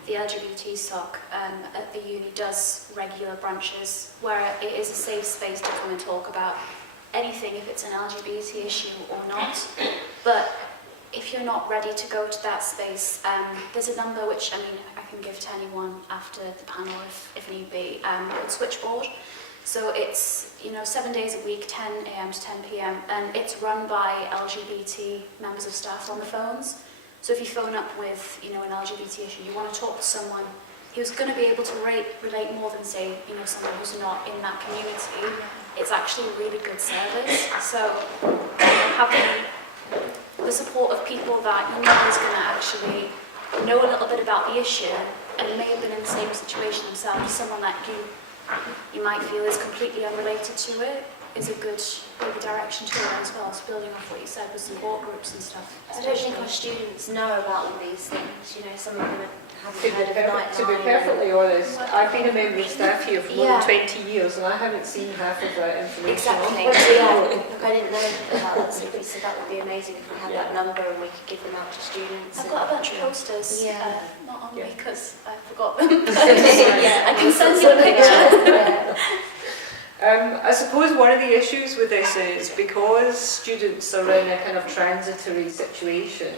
the LGBT SOC at the uni does regular brunches where it is a safe space to come and talk about anything, if it's an LGBT issue or not. But if you're not ready to go to that space, there's a number which, I mean, I can give to anyone after the panel if need be, called Switchboard. So it's, you know, 7 days a week, 10 a.m. to 10 p.m. and it's run by LGBT members of staff on the phones. So if you phone up with, you know, an LGBT issue, you want to talk to someone who's going to be able to relate more than, say, you know, someone who's not in that community. It's actually a really good service. So having the support of people that you know is going to actually know a little bit about the issue and may have been in the same situation themselves, someone that you might feel is completely unrelated to it, is a good direction to go in as well. So building off what you said with support groups and stuff. I don't think our students know about all these things. You know, some of them haven't heard of Nightline. To be perfectly honest, I've been a member of staff here for more than 20 years and I haven't seen half of that information. Exactly. Look, I didn't know about that, Sophie, so that would be amazing if we had that number and we could give them out to students. I've got a bunch of posters, not on me because I forgot them. I can send you a picture. I suppose one of the issues with this is because students are in a kind of transitory situation,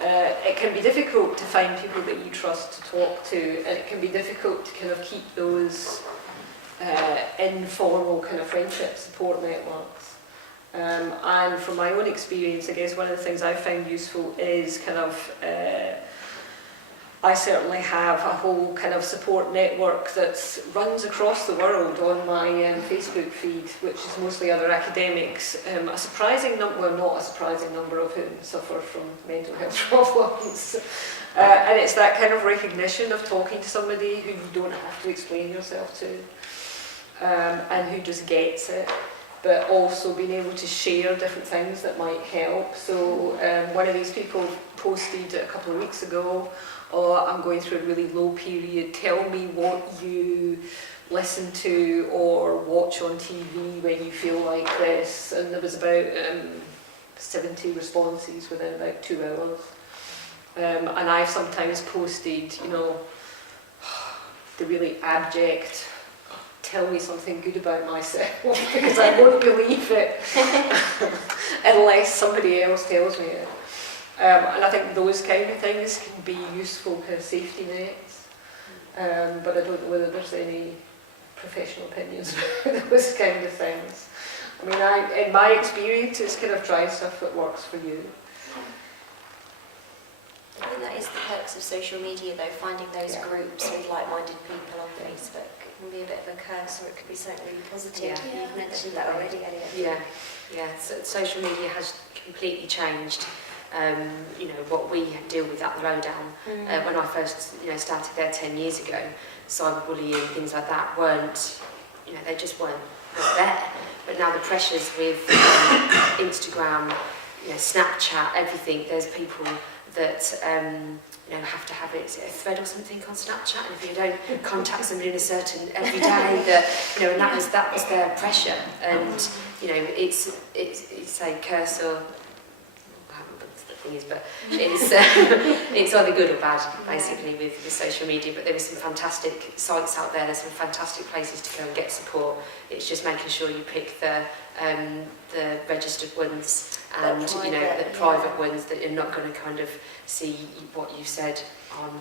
it can be difficult to find people that you trust to talk to, and it can be difficult to kind of keep those informal kind of friendship support networks. And from my own experience, I guess one of the things I've found useful is kind of I certainly have a whole kind of support network that runs across the world on my Facebook feed, which is mostly other academics. A surprising number, well, not a surprising number of whom suffer from mental health problems. And it's that kind of recognition of talking to somebody who you don't have to explain yourself to, and who just gets it, but also being able to share different things that might help. So one of these people posted a couple of weeks ago, "Oh, I'm going through a really low period, tell me what you listen to or watch on TV when you feel like this." And there was about 70 responses within about 2 hours. And I've sometimes posted, you know, the really abject, "Tell me something good about myself," because I won't believe it unless somebody else tells me it. And I think those kind of things can be useful kind of safety nets, but I don't know whether there's any professional opinions about those kind of things. I mean, in my experience, it's kind of trying stuff that works for you. I think that is the perks of social media, though, finding those groups with like-minded people on Facebook. It can be a bit of a curse, or it could be something really positive. Yeah. You've mentioned that already, Ellie. Yeah. So social media has completely changed. You know, what we deal with at the Lowdown. When I first, started there 10 years ago, cyberbullying, things like that weren't, they just weren't there. But now the pressures with Instagram, Snapchat, everything, there's people that have to have a thread or something on Snapchat, and if you don't contact somebody in a certain every day, and that was their pressure, and it's a curse or I haven't got the thing is, but it's either good or bad basically with social media. But there are some fantastic sites out there. There's some fantastic places to go and get support. It's just making sure you pick the registered ones and the private ones that you're not going to kind of see what you've said on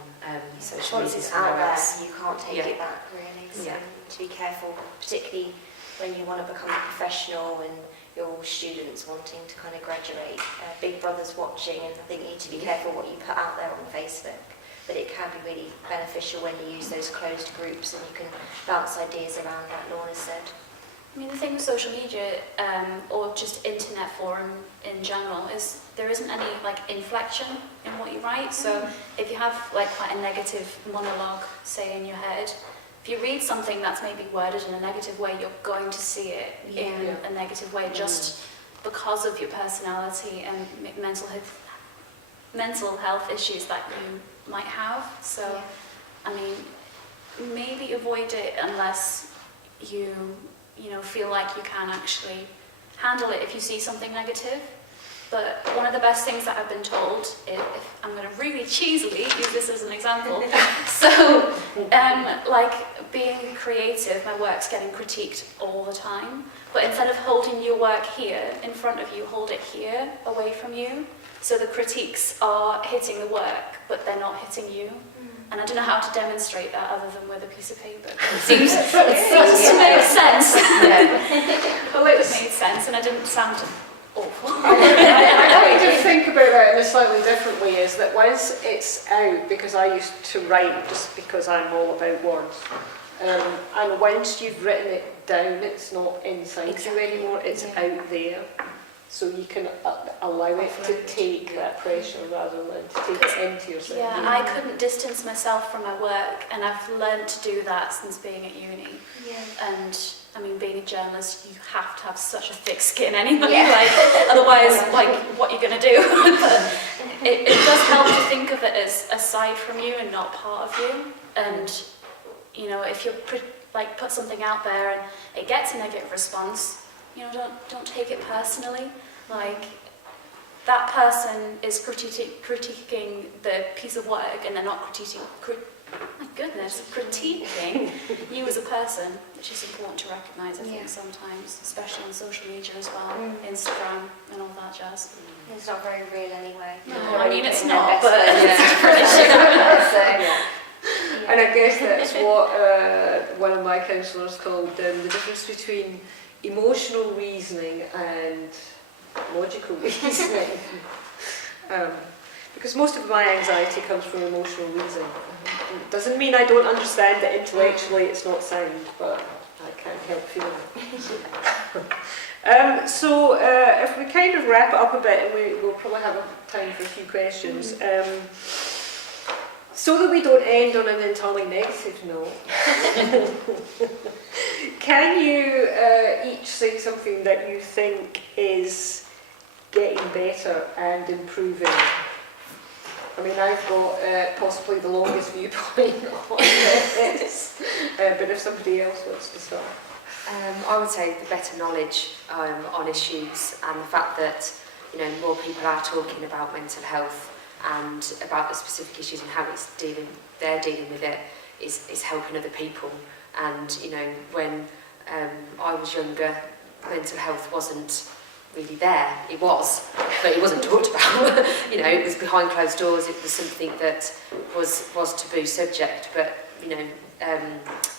social media. Once it's out there, you can't take it back, really. So Yeah. to be careful, particularly when you want to become a professional and you're all students wanting to kind of graduate. Big Brother's watching, and I think you need to be careful what you put out there on Facebook. But it can be really beneficial when you use those closed groups and you can bounce ideas around, like Lorna said. I mean, the thing with social media, or just internet forum in general, is there isn't any inflection in what you write. So if you have quite a negative monologue, say, in your head, if you read something that's maybe worded in a negative way, you're going to see it in a negative way just because of your personality and mental health issues that you might have. So, I mean, maybe avoid it unless you feel like you can actually handle it if you see something negative. But one of the best things that I've been told, if I'm going to really cheesily use this as an example, so being creative, my work's getting critiqued all the time, but instead of holding your work here in front of you, hold it here away from you. So the critiques are hitting the work, but they're not hitting you. And I don't know how to demonstrate that other than with a piece of paper. It seems to make sense. Well, it made sense, and I didn't sound awful. I kind of think about that in a slightly different way, is that once it's out, because I used to write just because I'm all about words, and once you've written it down, it's not inside you anymore, it's out there. So you can allow it to take that pressure rather than to take it into yourself. Yeah, I couldn't distance myself from my work, and I've learned to do that since being at uni. Yeah. And I mean, being a journalist, you have to have such a thick skin anyway. Otherwise, what are you going to do? But it does help to think of it as aside from you and not part of you. And if you put something out there and it gets a negative response, don't take it personally. That person is critiquing the piece of work, and they're not critiquing you as a person, which is important to recognise, I think, sometimes, especially on social media as well, Instagram and all that jazz. It's not very real anyway. No, I mean, it's not, but it's a different issue. And I guess that's what one of my counsellors called the difference between emotional reasoning and logical reasoning. Because most of my anxiety comes from emotional reasoning. It doesn't mean I don't understand that intellectually it's not sound, but I can't help feeling it. So if we kind of wrap it up a bit, and we'll probably have time for a few questions, so that we don't end on an entirely negative note, can you each say something that you think is getting better and improving? I mean, I've got possibly the longest viewpoint on this, but if somebody else wants to start. I would say the better knowledge on issues, and the fact that more people are talking about mental health and about the specific issues and how they're dealing with it is helping other people. And when I was younger, mental health wasn't really there. It was, but it wasn't talked about. It was behind closed doors. It was something that was taboo subject. But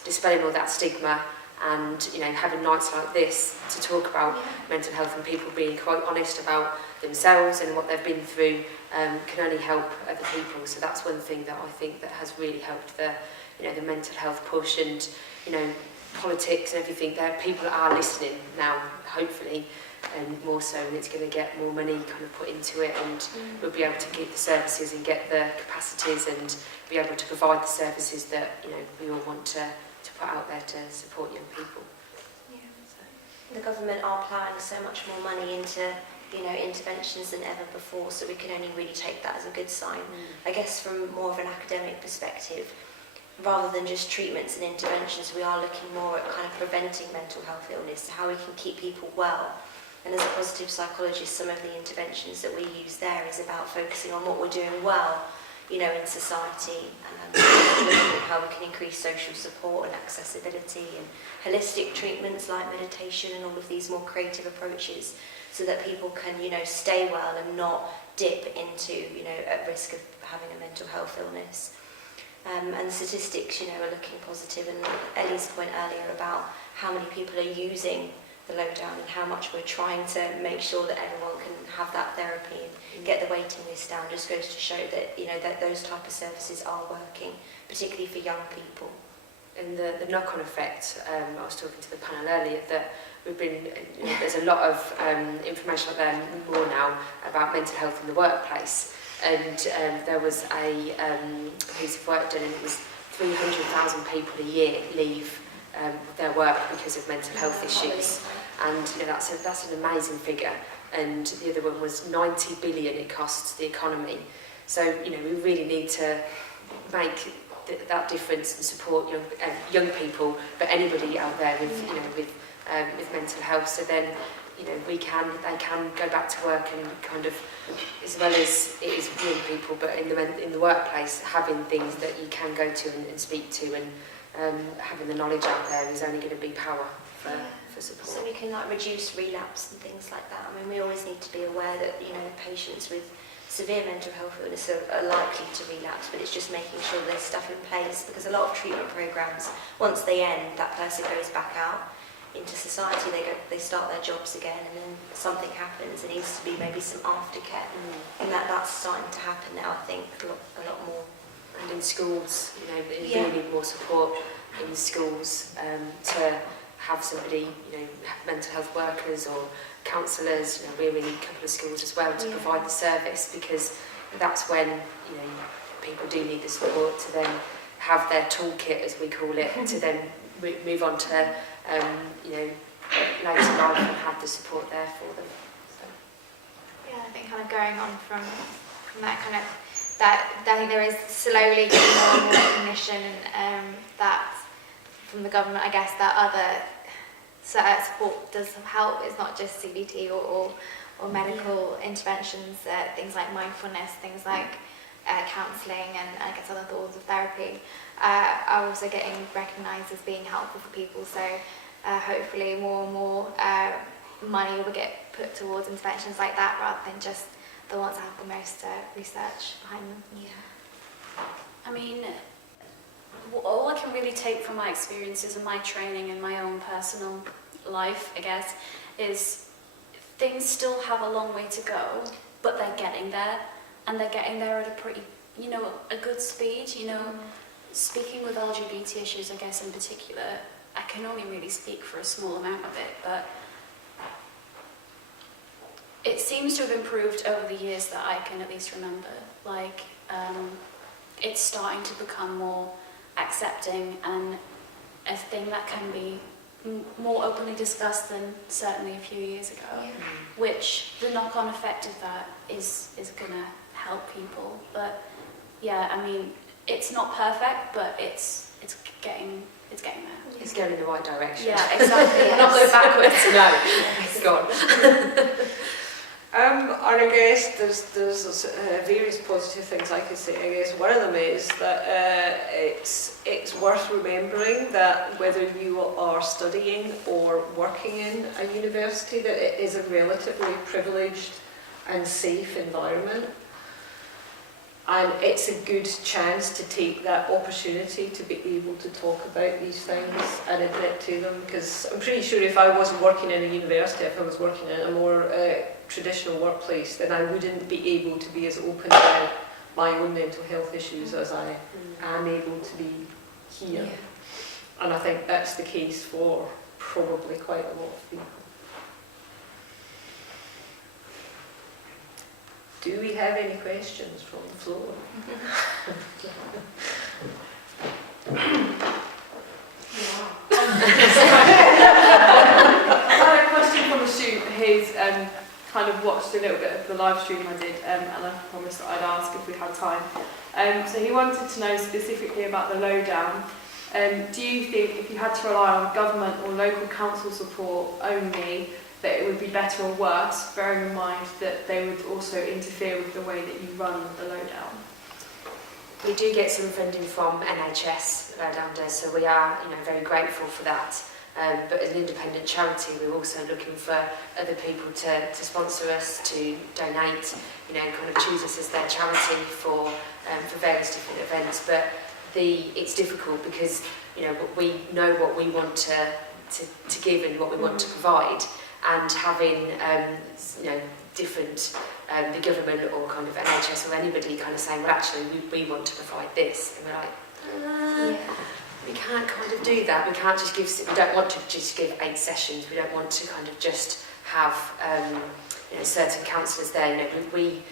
dispelling all that stigma and having nights like this to talk about mental health and people being quite honest about themselves and what they've been through can only help other people. So that's one thing that I think that has really helped the mental health push, and politics and everything. There, people are listening now, hopefully, and more so, and it's going to get more money kind of put into it, and we'll be able to keep the services and get the capacities and be able to provide the services that we all want to put out there to support young people. The government are ploughing so much more money into interventions than ever before, so we can only really take that as a good sign. I guess from more of an academic perspective, rather than just treatments and interventions, we are looking more at kind of preventing mental health illness, how we can keep people well. And as a positive psychologist, some of the interventions that we use there is about focusing on what we're doing well, in society, and looking at how we can increase social support and accessibility and holistic treatments like meditation and all of these more creative approaches, so that people can, stay well and not dip into, at risk of having a mental health illness. And the statistics, are looking positive. And Ellie's point earlier about how many people are using the Lowdown and how much we're trying to make sure that everyone can have that therapy and get the waiting list down just goes to show that, that those type of services are working, particularly for young people. And the knock-on effect, I was talking to the panel earlier, that we've been, there's a lot of information out there more now about mental health in the workplace. And there was a piece of work done, and it was 300,000 people a year leave their work because of mental health issues. And that's an amazing figure. And the other one was 90 billion it costs the economy. So, we really need to make that difference and support young people, but anybody out there with mental health. So then, they can go back to work and kind of, as well as it is young people, but in the workplace, having things that you can go to and speak to, and having the knowledge out there is only going to be power for support. So we can reduce relapse and things like that. I mean, we always need to be aware that patients with severe mental health illness are likely to relapse, but it's just making sure there's stuff in place, because a lot of treatment programs, once they end, that person goes back out into society, they start their jobs again, and then something happens. There needs to be maybe some aftercare, and that's starting to happen now, I think, a lot more. And in schools, they really need more support in schools to have somebody, have mental health workers or counsellors. We really need a couple of schools as well to provide the service, because that's when people do need the support to then have their toolkit, as we call it, to then move on to later life and have the support there for them. So. Yeah, I think kind of going on from that kind of, that I think there is slowly getting more and more recognition, and that from the government, I guess, that other support does help. It's not just CBT or medical interventions, things like mindfulness, things like counselling, and I guess other forms of therapy are also getting recognised as being helpful for people. So hopefully more and more money will get put towards interventions like that, rather than just the ones that have the most research behind them. Yeah. I mean, all I can really take from my experiences and my training and my own personal life, I guess, is things still have a long way to go, but they're getting there, and they're getting there at a pretty, a good speed. Speaking with LGBT issues, I guess, in particular, I can only really speak for a small amount of it, but it seems to have improved over the years that I can at least remember. It's starting to become more accepting and a thing that can be more openly discussed than certainly a few years ago, which the knock-on effect of that is going to help people. But yeah, I mean, it's not perfect, but it's getting there. It's going in the right direction. Yeah, exactly. Not going backwards. No, it's gone. And I guess there's various positive things I could say. I guess one of them is that it's worth remembering that whether you are studying or working in a university, that it is a relatively privileged and safe environment. And it's a good chance to take that opportunity to be able to talk about these things and admit to them, because I'm pretty sure if I wasn't working in a university, if I was working in a more traditional workplace, then I wouldn't be able to be as open about my own mental health issues as I am able to be here. And I think that's the case for probably quite a lot of people. Do we have any questions from the floor? I had a question from a student who's kind of watched a little bit of the live stream I did, and I promised that I'd ask if we had time. So he wanted to know specifically about the Lowdown. Do you think if you had to rely on government or local council support only, that it would be better or worse, bearing in mind that they would also interfere with the way that you run the Lowdown? We do get some funding from NHS, Lowdown does, so we are, very grateful for that. But as an independent charity, we're also looking for other people to sponsor us, to donate, kind of choose us as their charity for various different events. But it's difficult because we know what we want to give and what we want to provide, and having different the government or kind of NHS or anybody kind of saying, well, actually we want to provide this, and we're like, we can't kind of do that. We can't just give. We don't want to just give 8 sessions. We don't want to kind of just have certain counsellors there. We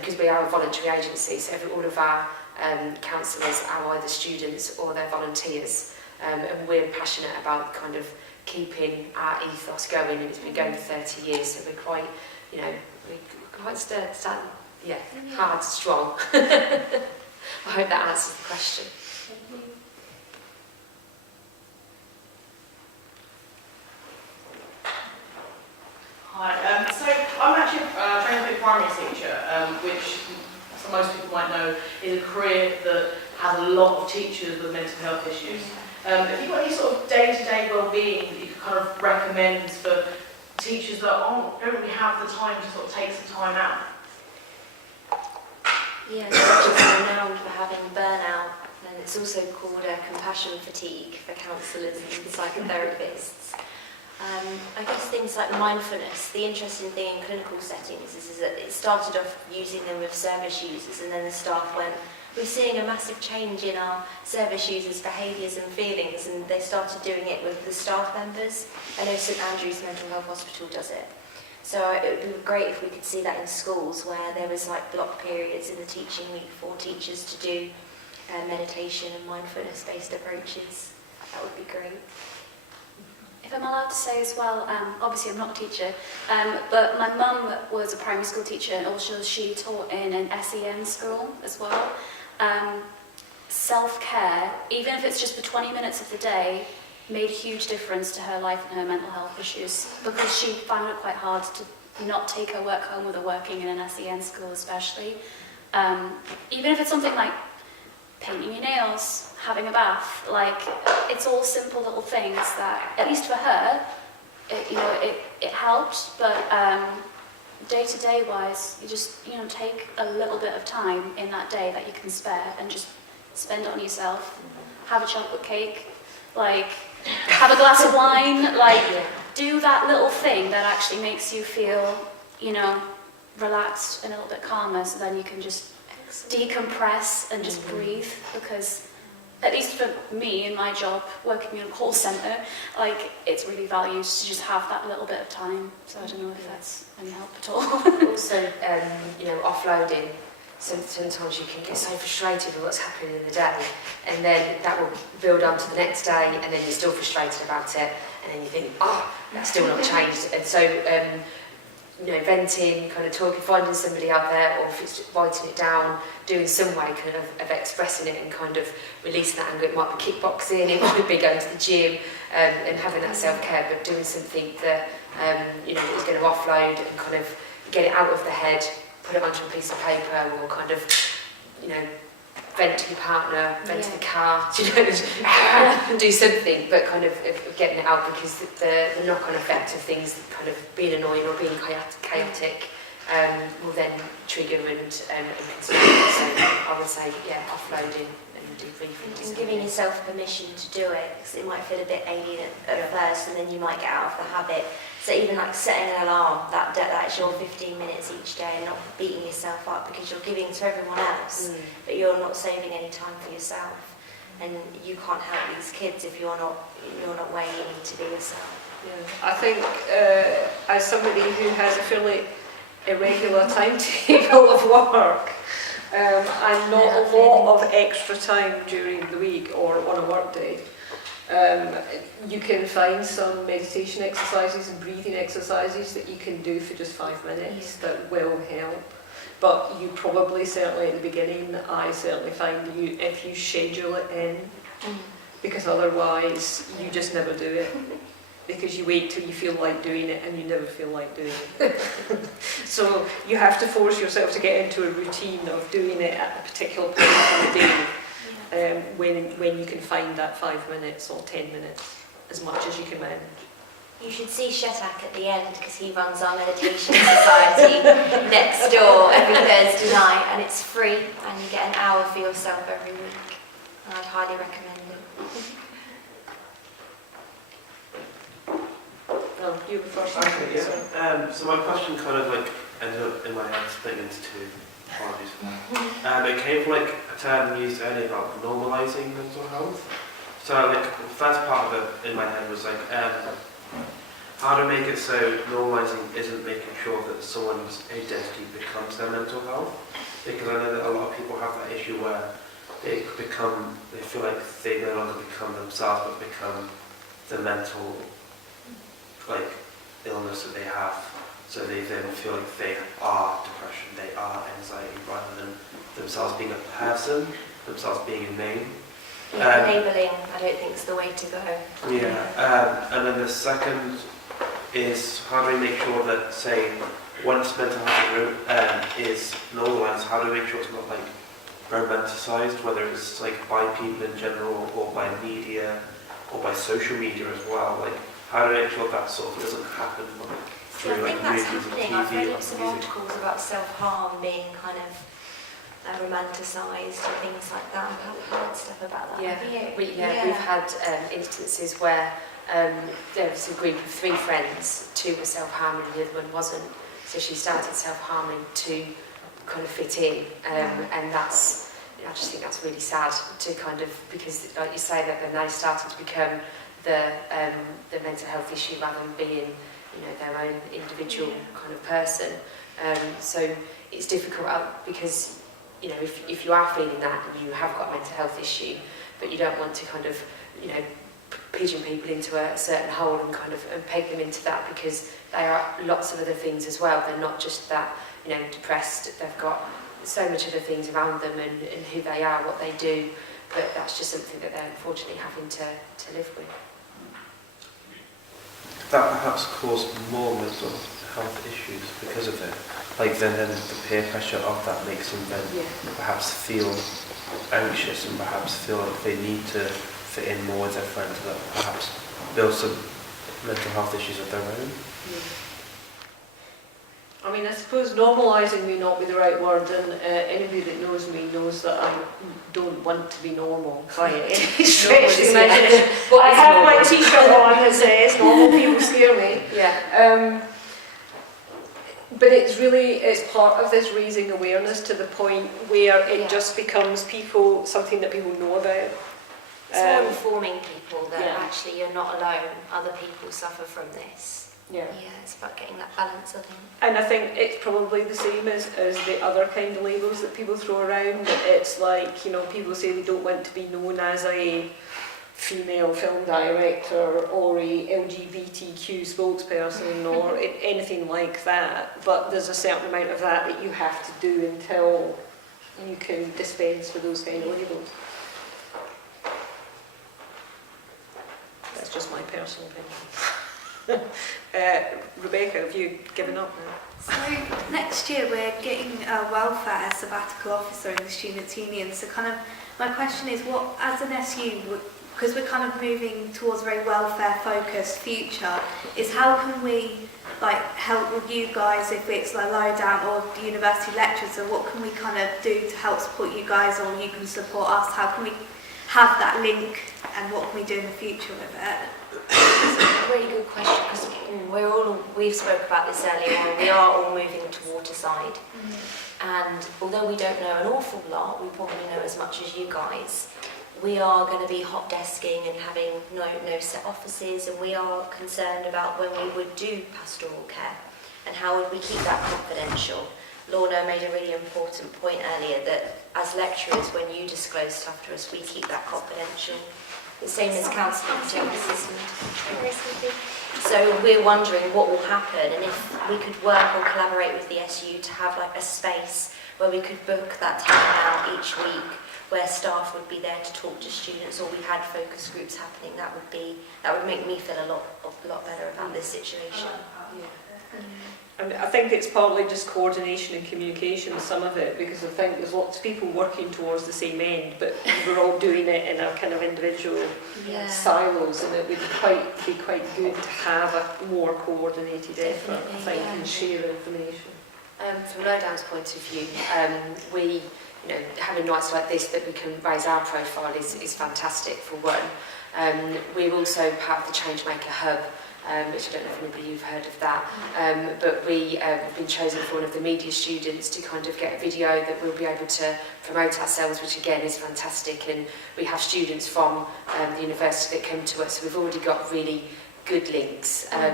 because we are a voluntary agency, so all of our counsellors are either students or they're volunteers, and we're passionate about kind of keeping our ethos going, and it's been going for 30 years, so we're quite, we're quite hard, strong. I hope that answers the question. Hi, so I'm actually a trained primary teacher, which most people might know is a career that has a lot of teachers with mental health issues. Have you got any sort of day-to-day well-being that you could kind of recommend for teachers that don't really have the time to sort of take some time out? Yeah, teachers are renowned for having burnout, and it's also called compassion fatigue for counsellors and psychotherapists. I guess things like mindfulness, the interesting thing in clinical settings is that it started off using them with service users, and then the staff went, we're seeing a massive change in our service users' behaviours and feelings, and they started doing it with the staff members. I know St Andrew's Mental Health Hospital does it. So it would be great if we could see that in schools, where there was like block periods in the teaching week for teachers to do meditation and mindfulness-based approaches. That would be great. If I'm allowed to say as well, obviously I'm not a teacher, but my mum was a primary school teacher, and also she taught in an SEN school as well. Self-care, even if it's just for 20 minutes of the day, made a huge difference to her life and her mental health issues, because she found it quite hard to not take her work home with her working in an SEN school especially. Even if it's something like painting your nails, having a bath, like, it's all simple little things that, at least for her, it helped, but day-to-day wise, you just, take a little bit of time in that day that you can spare and just spend it on yourself. Have a chocolate cake, like, have a glass of wine, like, do that little thing that actually makes you feel, relaxed and a little bit calmer, so then you can just decompress and just breathe, because at least for me in my job, working in a call centre, like, it's really valued to just have that little bit of time. So I don't know if that's any help at all. Also, offloading. Sometimes you can get so frustrated with what's happening in the day, and then that will build on to the next day, and then you're still frustrated about it, and then you think, that's still not changed. And so, venting, kind of talking, finding somebody out there, or if it's writing it down, doing some way kind of expressing it and kind of releasing that anger. It might be kickboxing, it might be going to the gym, and having that self-care, but doing something that is going to offload and kind of get it out of the head, put it onto a piece of paper, or kind of, vent to your partner, vent to the car, do something, but kind of getting it out, because the knock-on effect of things kind of being annoying or being chaotic will then trigger and concern. So I would say, yeah, offloading and debriefing. And giving yourself permission to do it, because it might feel a bit alien at first, and then you might get out of the habit. So even like setting an alarm, that's your 15 minutes each day, and not beating yourself up because you're giving to everyone else, but you're not saving any time for yourself. And you can't help these kids if you're not where you need to be yourself. Yeah. I think as somebody who has a fairly irregular timetable of work, and not a lot of extra time during the week or on a work day, you can find some meditation exercises and breathing exercises that you can do for just 5 minutes that will help. But you probably, certainly at the beginning, I certainly find that if you schedule it in, because otherwise you just never do it. Because you wait till you feel like doing it and you never feel like doing it. So you have to force yourself to get into a routine of doing it at a particular point in the day, when you can find that 5 minutes or 10 minutes, as much as you can manage. You should see Shetak at the end, because he runs our meditation society next door every Thursday night, and it's free, and you get an hour for yourself every week. And I'd highly recommend it. Oh, you were first. Okay, yeah. So my question kind of like ended up in my head split into two. Apologies for that. It came from like a term used earlier about normalising mental health. So like the first part of it in my head was like, how to make it so normalising isn't making sure that someone's identity becomes their mental health. Because I know that a lot of people have that issue where they feel like they no longer become themselves, but become the mental illness that they have. So they then feel like they are depression, they are anxiety, rather than themselves being a person, themselves being a name. Labelling, I don't think is the way to go. Yeah, and then the second is how do we make sure that, say, once mental health is normalised, how do we make sure it's not like romanticised, whether it's like by people in general or by media or by social media as well? Like, how do we make sure that sort of doesn't happen through I think that's movies and happening. TV I've read and lots of music? articles about self-harm being kind of romanticised and things like that. I've heard stuff about that. We've had instances where there was a group of 3 friends, 2 were self-harming and the other one wasn't. So she started self-harming to kind of fit in, and that's, I just think that's really sad to kind of, because like you say, that then they started to become the mental health issue rather than being, their own individual kind of person. So it's difficult because, if you are feeling that and you have got a mental health issue, but you don't want to kind of, pigeon people into a certain hole and kind of peg them into that, because they are lots of other things as well. They're not just that, depressed. They've got so much other things around them and who they are, what they do, but that's just something that they're unfortunately having to live with. That perhaps caused more mental health issues because of it. Like then the peer pressure of that makes them then perhaps feel anxious and perhaps feel like they need to fit in more with their friends, that perhaps build some mental health issues of their own. I mean, I suppose normalising may not be the right word, and anybody that knows me knows that I don't want to be normal by any stretch of the imagination. I have my t-shirt on that says normal people scare me. Yeah. But it's part of this raising awareness to the point where it just becomes something that people know about. It's more informing people that Yeah. actually you're not alone, other people suffer from this. Yeah. It's about getting that balance, I think. And I think it's probably the same as the other kind of labels that people throw around. It's like, people say they don't want to be known as a female film director or a LGBTQ spokesperson or anything like that, but there's a certain amount of that you have to do until you can dispense with those kind of labels. That's just my personal opinion. Rebecca, have you given up now? So next year we're getting a welfare sabbatical officer in the Students' Union. So kind of my question is, what, as an SU, because we're kind of moving towards a very welfare-focused future, is how can we like help with you guys if it's like Lowdown or the university lectures? So what can we kind of do to help support you guys, or you can support us? How can we have that link, and what can we do in the future with it? It's a really good question, because we've spoke about this earlier on. We are all moving to Waterside, and although we don't know an awful lot, we probably know as much as you guys. We are going to be hot desking and having no set offices, and we are concerned about when we would do pastoral care and how would we keep that confidential. Lorna made a really important point earlier that as lecturers, when you disclose stuff to us, we keep that confidential. The same as counselling services. So we're wondering what will happen, and if we could work or collaborate with the SU to have like a space where we could book that time out each week, where staff would be there to talk to students, or we had focus groups happening. That would make me feel a lot better about this situation. And I think it's partly just coordination and communication, some of it, because I think there's lots of people working towards the same end, but we're all doing it in our kind of individual silos, and it would be quite good to have a more coordinated effort, I think, and share information. From Lowdown's point of view, we, having nights like this that we can raise our profile is fantastic for one. We're also part of the Changemaker Hub, which I don't know if anybody you've heard of that, but we have been chosen for one of the media students to kind of get a video that we'll be able to promote ourselves, which again is fantastic. And we have students from the university that come to us, so we've already got really good links. I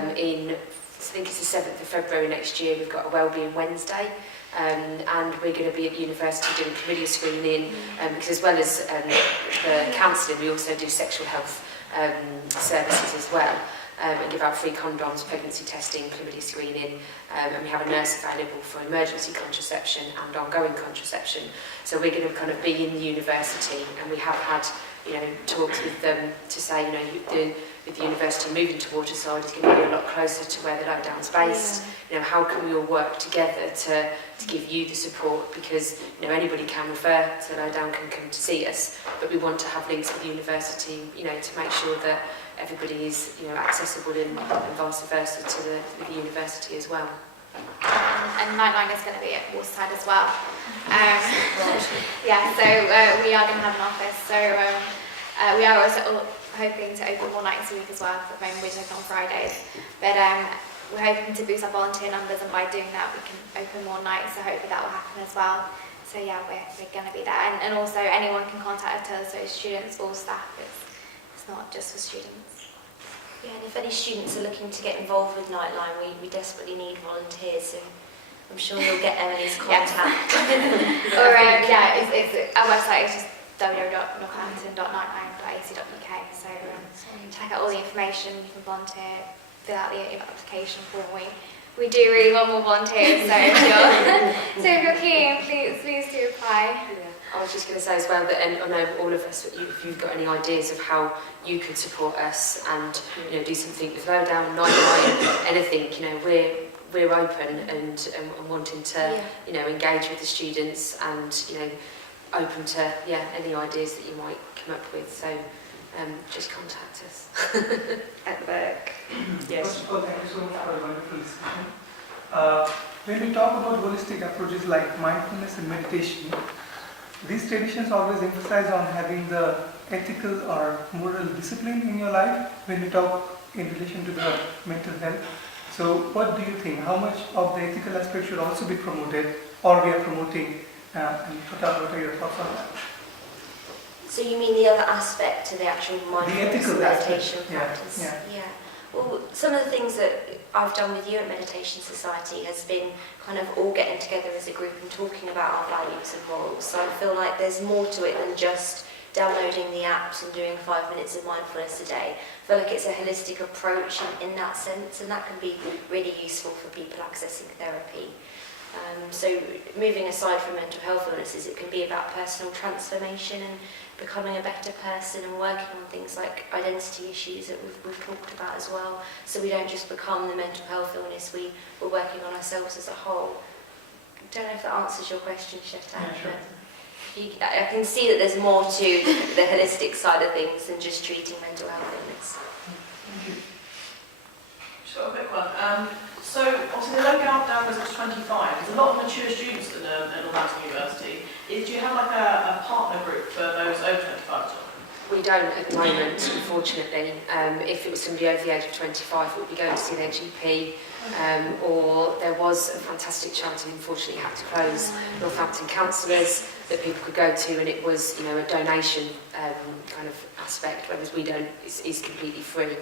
think it's the 7th of February next year, we've got a Wellbeing Wednesday, and we're going to be at the university doing chlamydia screening, because as well as the counselling, we also do sexual health services as well, and give out free condoms, pregnancy testing, chlamydia screening, and we have a nurse available for emergency contraception and ongoing contraception. So we're going to kind of be in the university, and we have had talks with them to say, with the university moving to Waterside is going to be a lot closer to where the Lowdown's based. How can we all work together to give you the support, because anybody can refer to Lowdown, can come to see us, but we want to have links with the university, to make sure that everybody is accessible and vice versa to the university as well. And Nightline is going to be at Waterside as well. So we are going to have an office. So we are also hoping to open more nights a week as well. At the moment we're open on Fridays, but we're hoping to boost our volunteer numbers, and by doing that we can open more nights. So hopefully that will happen as well. So yeah, we're going to be there, and also anyone can contact us, so students or staff. It's not just for students. Yeah, and if any students are looking to get involved with Nightline, we desperately need volunteers, so I'm sure you'll get Emily's contact. Or it's our website is just www.northampton.nightline.ac.uk, so check out all the information. You can volunteer, fill out the application form. We do really want more volunteers, so if you're keen, please do apply. I was just going to say as well that, and I know all of us, if you've got any ideas of how you could support us and do something with Lowdown, Nightline, anything, we're open and wanting to engage with the students, and open to any ideas that you might come up with. So just contact us. At the back. Yes. First of all, thank you so much for a wonderful discussion. When we talk about holistic approaches like mindfulness and meditation, these traditions always emphasize on having the ethical or moral discipline in your life when we talk in relation to the mental health. So what do you think? How much of the ethical aspect should also be promoted, or we are promoting? And what are your thoughts on that? So you mean the other aspect to the actual mindfulness the meditation aspect. practice? Yeah. Well, some of the things that I've done with you at Meditation Society has been kind of all getting together as a group and talking about our values and morals. So I feel like there's more to it than just downloading the apps and doing 5 minutes of mindfulness a day. I feel like it's a holistic approach in that sense, and that can be really useful for people accessing therapy. So moving aside from mental health illnesses, it can be about personal transformation and becoming a better person, and working on things like identity issues that we've talked about as well. So we don't just become the mental health illness, we're working on ourselves as a whole. I don't know if that answers your question, Shetan. I can see that there's more to the holistic side of things than just treating mental health illness. Just got a quick one. So mature students at Northampton University, do you have like a partner group for those over 25 as well? We don't at the moment, unfortunately. If it was somebody over the age of 25, it would be going to see their GP, or there was a fantastic charity, unfortunately had to close, Northampton Counsellors, that people could go to, and it was, you know, a donation kind of aspect, whereas we don't, it's completely free.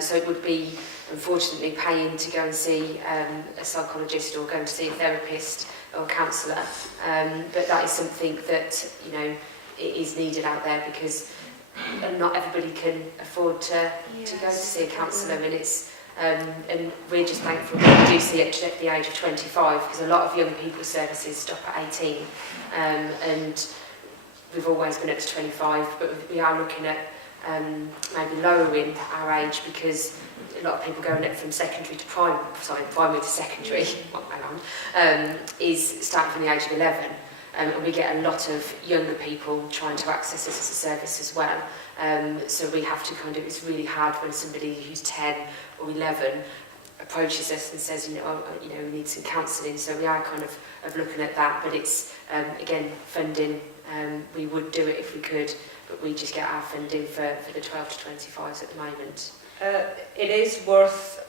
So it would be, unfortunately, paying to go and see a psychologist or going to see a therapist or a counsellor. But that is something that, you know, it is needed out there, because not everybody can afford to go to see a counsellor, and it's and we're just thankful that we do see it at the age of 25, because a lot of young people's services stop at 18, and we've always been up to 25, but we are looking at maybe lowering our age, because a lot of people going up from secondary to primary to secondary, is starting from the age of 11. And we get a lot of younger people trying to access this as a service as well. So we have to kind of, it's really hard when somebody who's 10 or 11 approaches us and says, you know, we need some counselling. So we are kind of looking at that, but it's, again, funding. We would do it if we could, but we just get our funding for the 12 to 25s at the moment. It is worth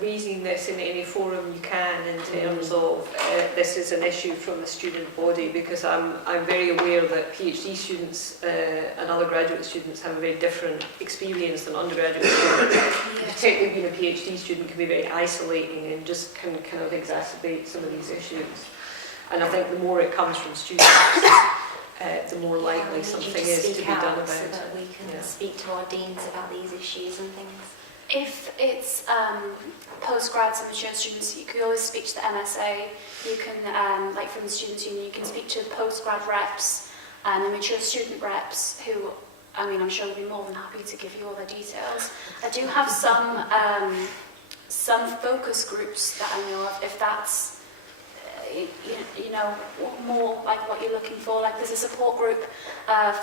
raising this in any forum you can, in terms of this is an issue from the student body, because I'm very aware that PhD students and other graduate students have a very different experience than undergraduate students. Particularly being a PhD student can be very isolating and just can kind of exacerbate some of these issues. And I think the more it comes from students, the more likely something is to be done about it. So that we can speak to our deans about these issues and things. If it's postgrads and mature students, you could always speak to the MSA. You can, like from the Students' Union, you can speak to postgrad reps and the mature student reps who, I mean, I'm sure would be more than happy to give you all their details. I do have some focus groups that I know of, if that's you know, more like what you're looking for. Like there's a support group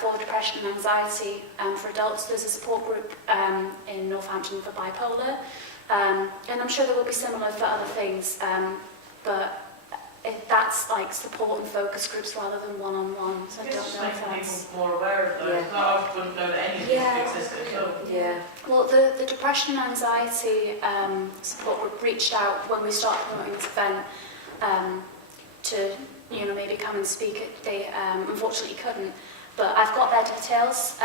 for depression and anxiety for adults. There's a support group in Northampton for bipolar, and I'm sure there will be similar for other things, but that's like support and focus groups rather than one-on-ones. I don't know if that's... people more aware of those. Yeah. I wouldn't know that any of these existed. So. Yeah. Well, the depression and anxiety support group reached out when we started promoting this event to, you know, maybe come and speak. They unfortunately couldn't, but I've got their details,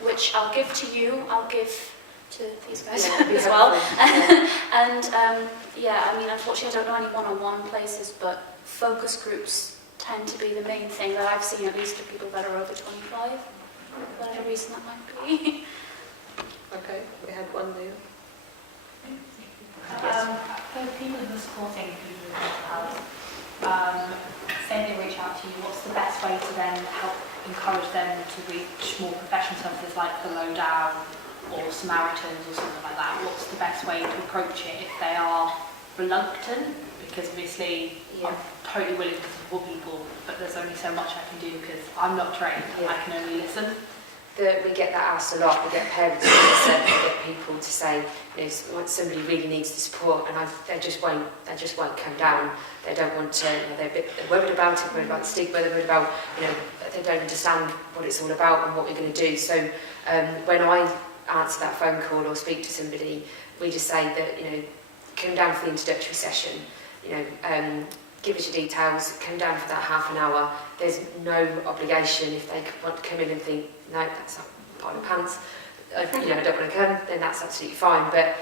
which I'll give to you. I'll give to these guys as well. And yeah, I mean, unfortunately, I don't know any one-on-one places, but focus groups tend to be the main thing that I've seen, at least for people that are over 25. For whatever reason that might be. Okay, we had one there. For people who are supporting people with mental health, say they reach out to you, what's the best way to then help encourage them to reach more professional services like the Lowdown or Samaritans or something like that? What's the best way to approach it if they are reluctant? Because obviously I'm totally willing to support people, but there's only so much I can do because I'm not trained. I can only listen. We get that asked a lot. We get parents to listen, we get people to say, you know, somebody really needs the support, and they just won't come down. They don't want to, you know, they're worried about it, worried about the stigma, they're worried about, you know, they don't understand what it's all about and what we're going to do. So when I answer that phone call or speak to somebody, we just say that, you know, come down for the introductory session, you know, give us your details, come down for that half an hour. There's no obligation. If they want to come in and think, no, that's not part of pants, you know, I don't want to come, then that's absolutely fine. But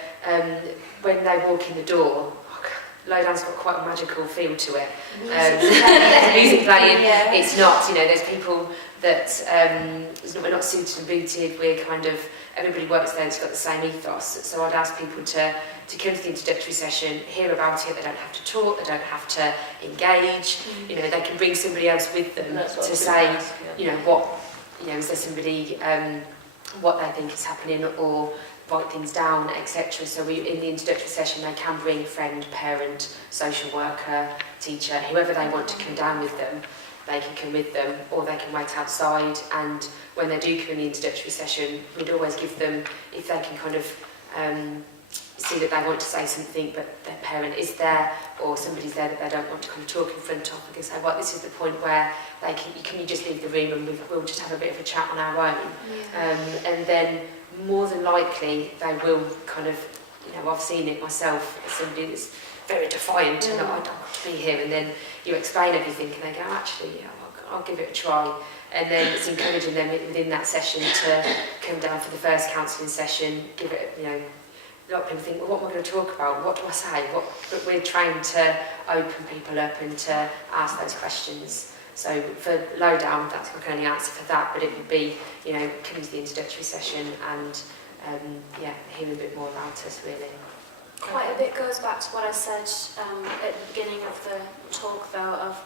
when they walk in the door, Lowdown's got quite a magical feel to it. There's music playing. Yeah. It's not, you know, there's people that we're not suited and booted. We're kind of, everybody works there. It's got the same ethos. So I'd ask people to come to the introductory session, hear about it. They don't have to talk. They don't have to engage. You know, they can bring somebody else with them to say, you know, what, you know, is there somebody what they think is happening, or write things down, etc. So in the introductory session, they can bring friend, parent, social worker, teacher, whoever they want to come down with them. They can come with them, or they can wait outside. And when they do come in the introductory session, we'd always give them, if they can kind of see that they want to say something but their parent is there, or somebody's there that they don't want to kind of talk in front of, I can say, well, this is the point where can you just leave the room and we'll just have a bit of a chat on our own. And then more than likely they will kind of, I've seen it myself as somebody that's very defiant and I don't want to be here, and then you explain everything and they go, actually, yeah, I'll give it a try. And then it's encouraging them within that session to come down for the first counselling session, give it, a lot of people think, well, what am I going to talk about? What do I say? But we're trained to open people up and to ask those questions. So for Lowdown, that's my only answer for that, but it would be, coming to the introductory session and, hearing a bit more about us, really. Quite a bit goes back to what I said at the beginning of the talk, though, of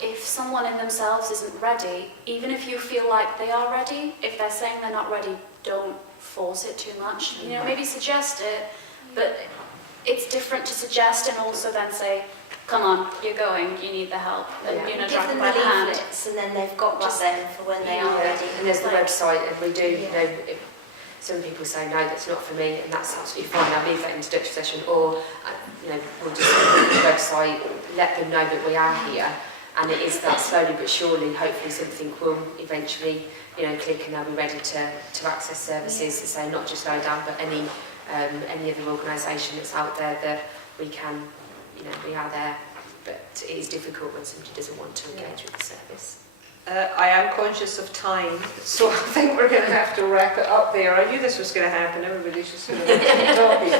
if someone in themselves isn't ready, even if you feel like they are ready, if they're saying they're not ready, don't force it too much. Maybe suggest it, but it's different to suggest and also then say, come on, you're going, you need the help. And, Give drag them by the the hand. leaflets and then they've got that then for when they are ready. And there's the website, and we do, if some people say, no, that's not for me, and that's absolutely fine, I'll leave that introductory session, or, we'll just go to the website, let them know that we are here, and it is that slowly but surely, hopefully something will eventually, click and they'll be ready to access services, to say not just Lowdown, but any other organisation that's out there that we can, we are there, but it is difficult when somebody doesn't want to engage with the service. I am conscious of time, so I think we're going to have to wrap it up there. I knew this was going to happen, everybody's just going to keep talking.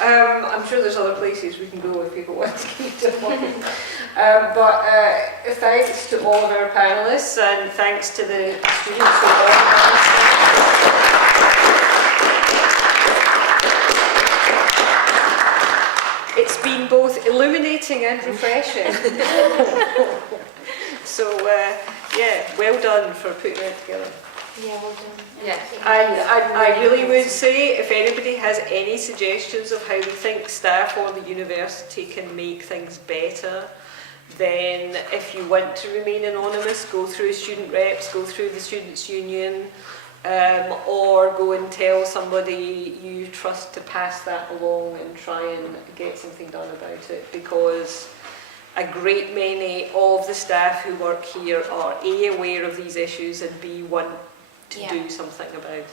I'm sure there's other places we can go if people want to keep talking. But thanks to all of our panellists, and thanks to the students who organised. It's been both illuminating and refreshing. So, well done for putting it together. Yeah, well done. Yeah. And I really would say, if anybody has any suggestions of how we think staff or the university can make things better, then if you want to remain anonymous, go through student reps, go through the students' union, or go and tell somebody you trust to pass that along and try and get something done about it, because a great many of the staff who work here are A, aware of these issues, and B, want to do something about it.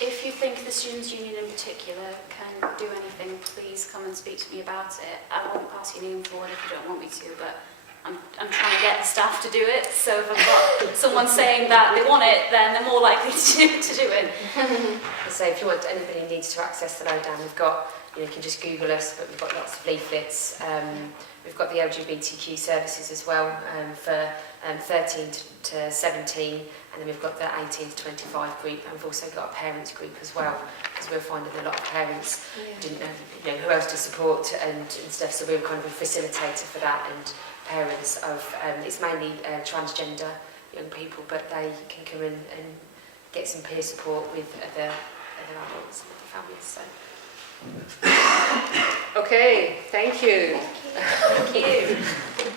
If you think the Students' Union in particular can do anything, please come and speak to me about it. I won't pass your name forward if you don't want me to, but I'm trying to get the staff to do it, so if I've got someone saying that they want it, then they're more likely to do it. So if you want, anybody needs to access the Lowdown, we've got, you can just Google us, but we've got lots of leaflets. We've got the LGBTQ services as well for 13 to 17, and then we've got the 18 to 25 group, and we've also got a parents group as well, because we're finding a lot of parents didn't know, who else to support and stuff, so we're kind of a facilitator for that, and parents of, it's mainly transgender young people, but they can come in and get some peer support with other adults and other families. So. Okay, thank you. Thank you. Thank you.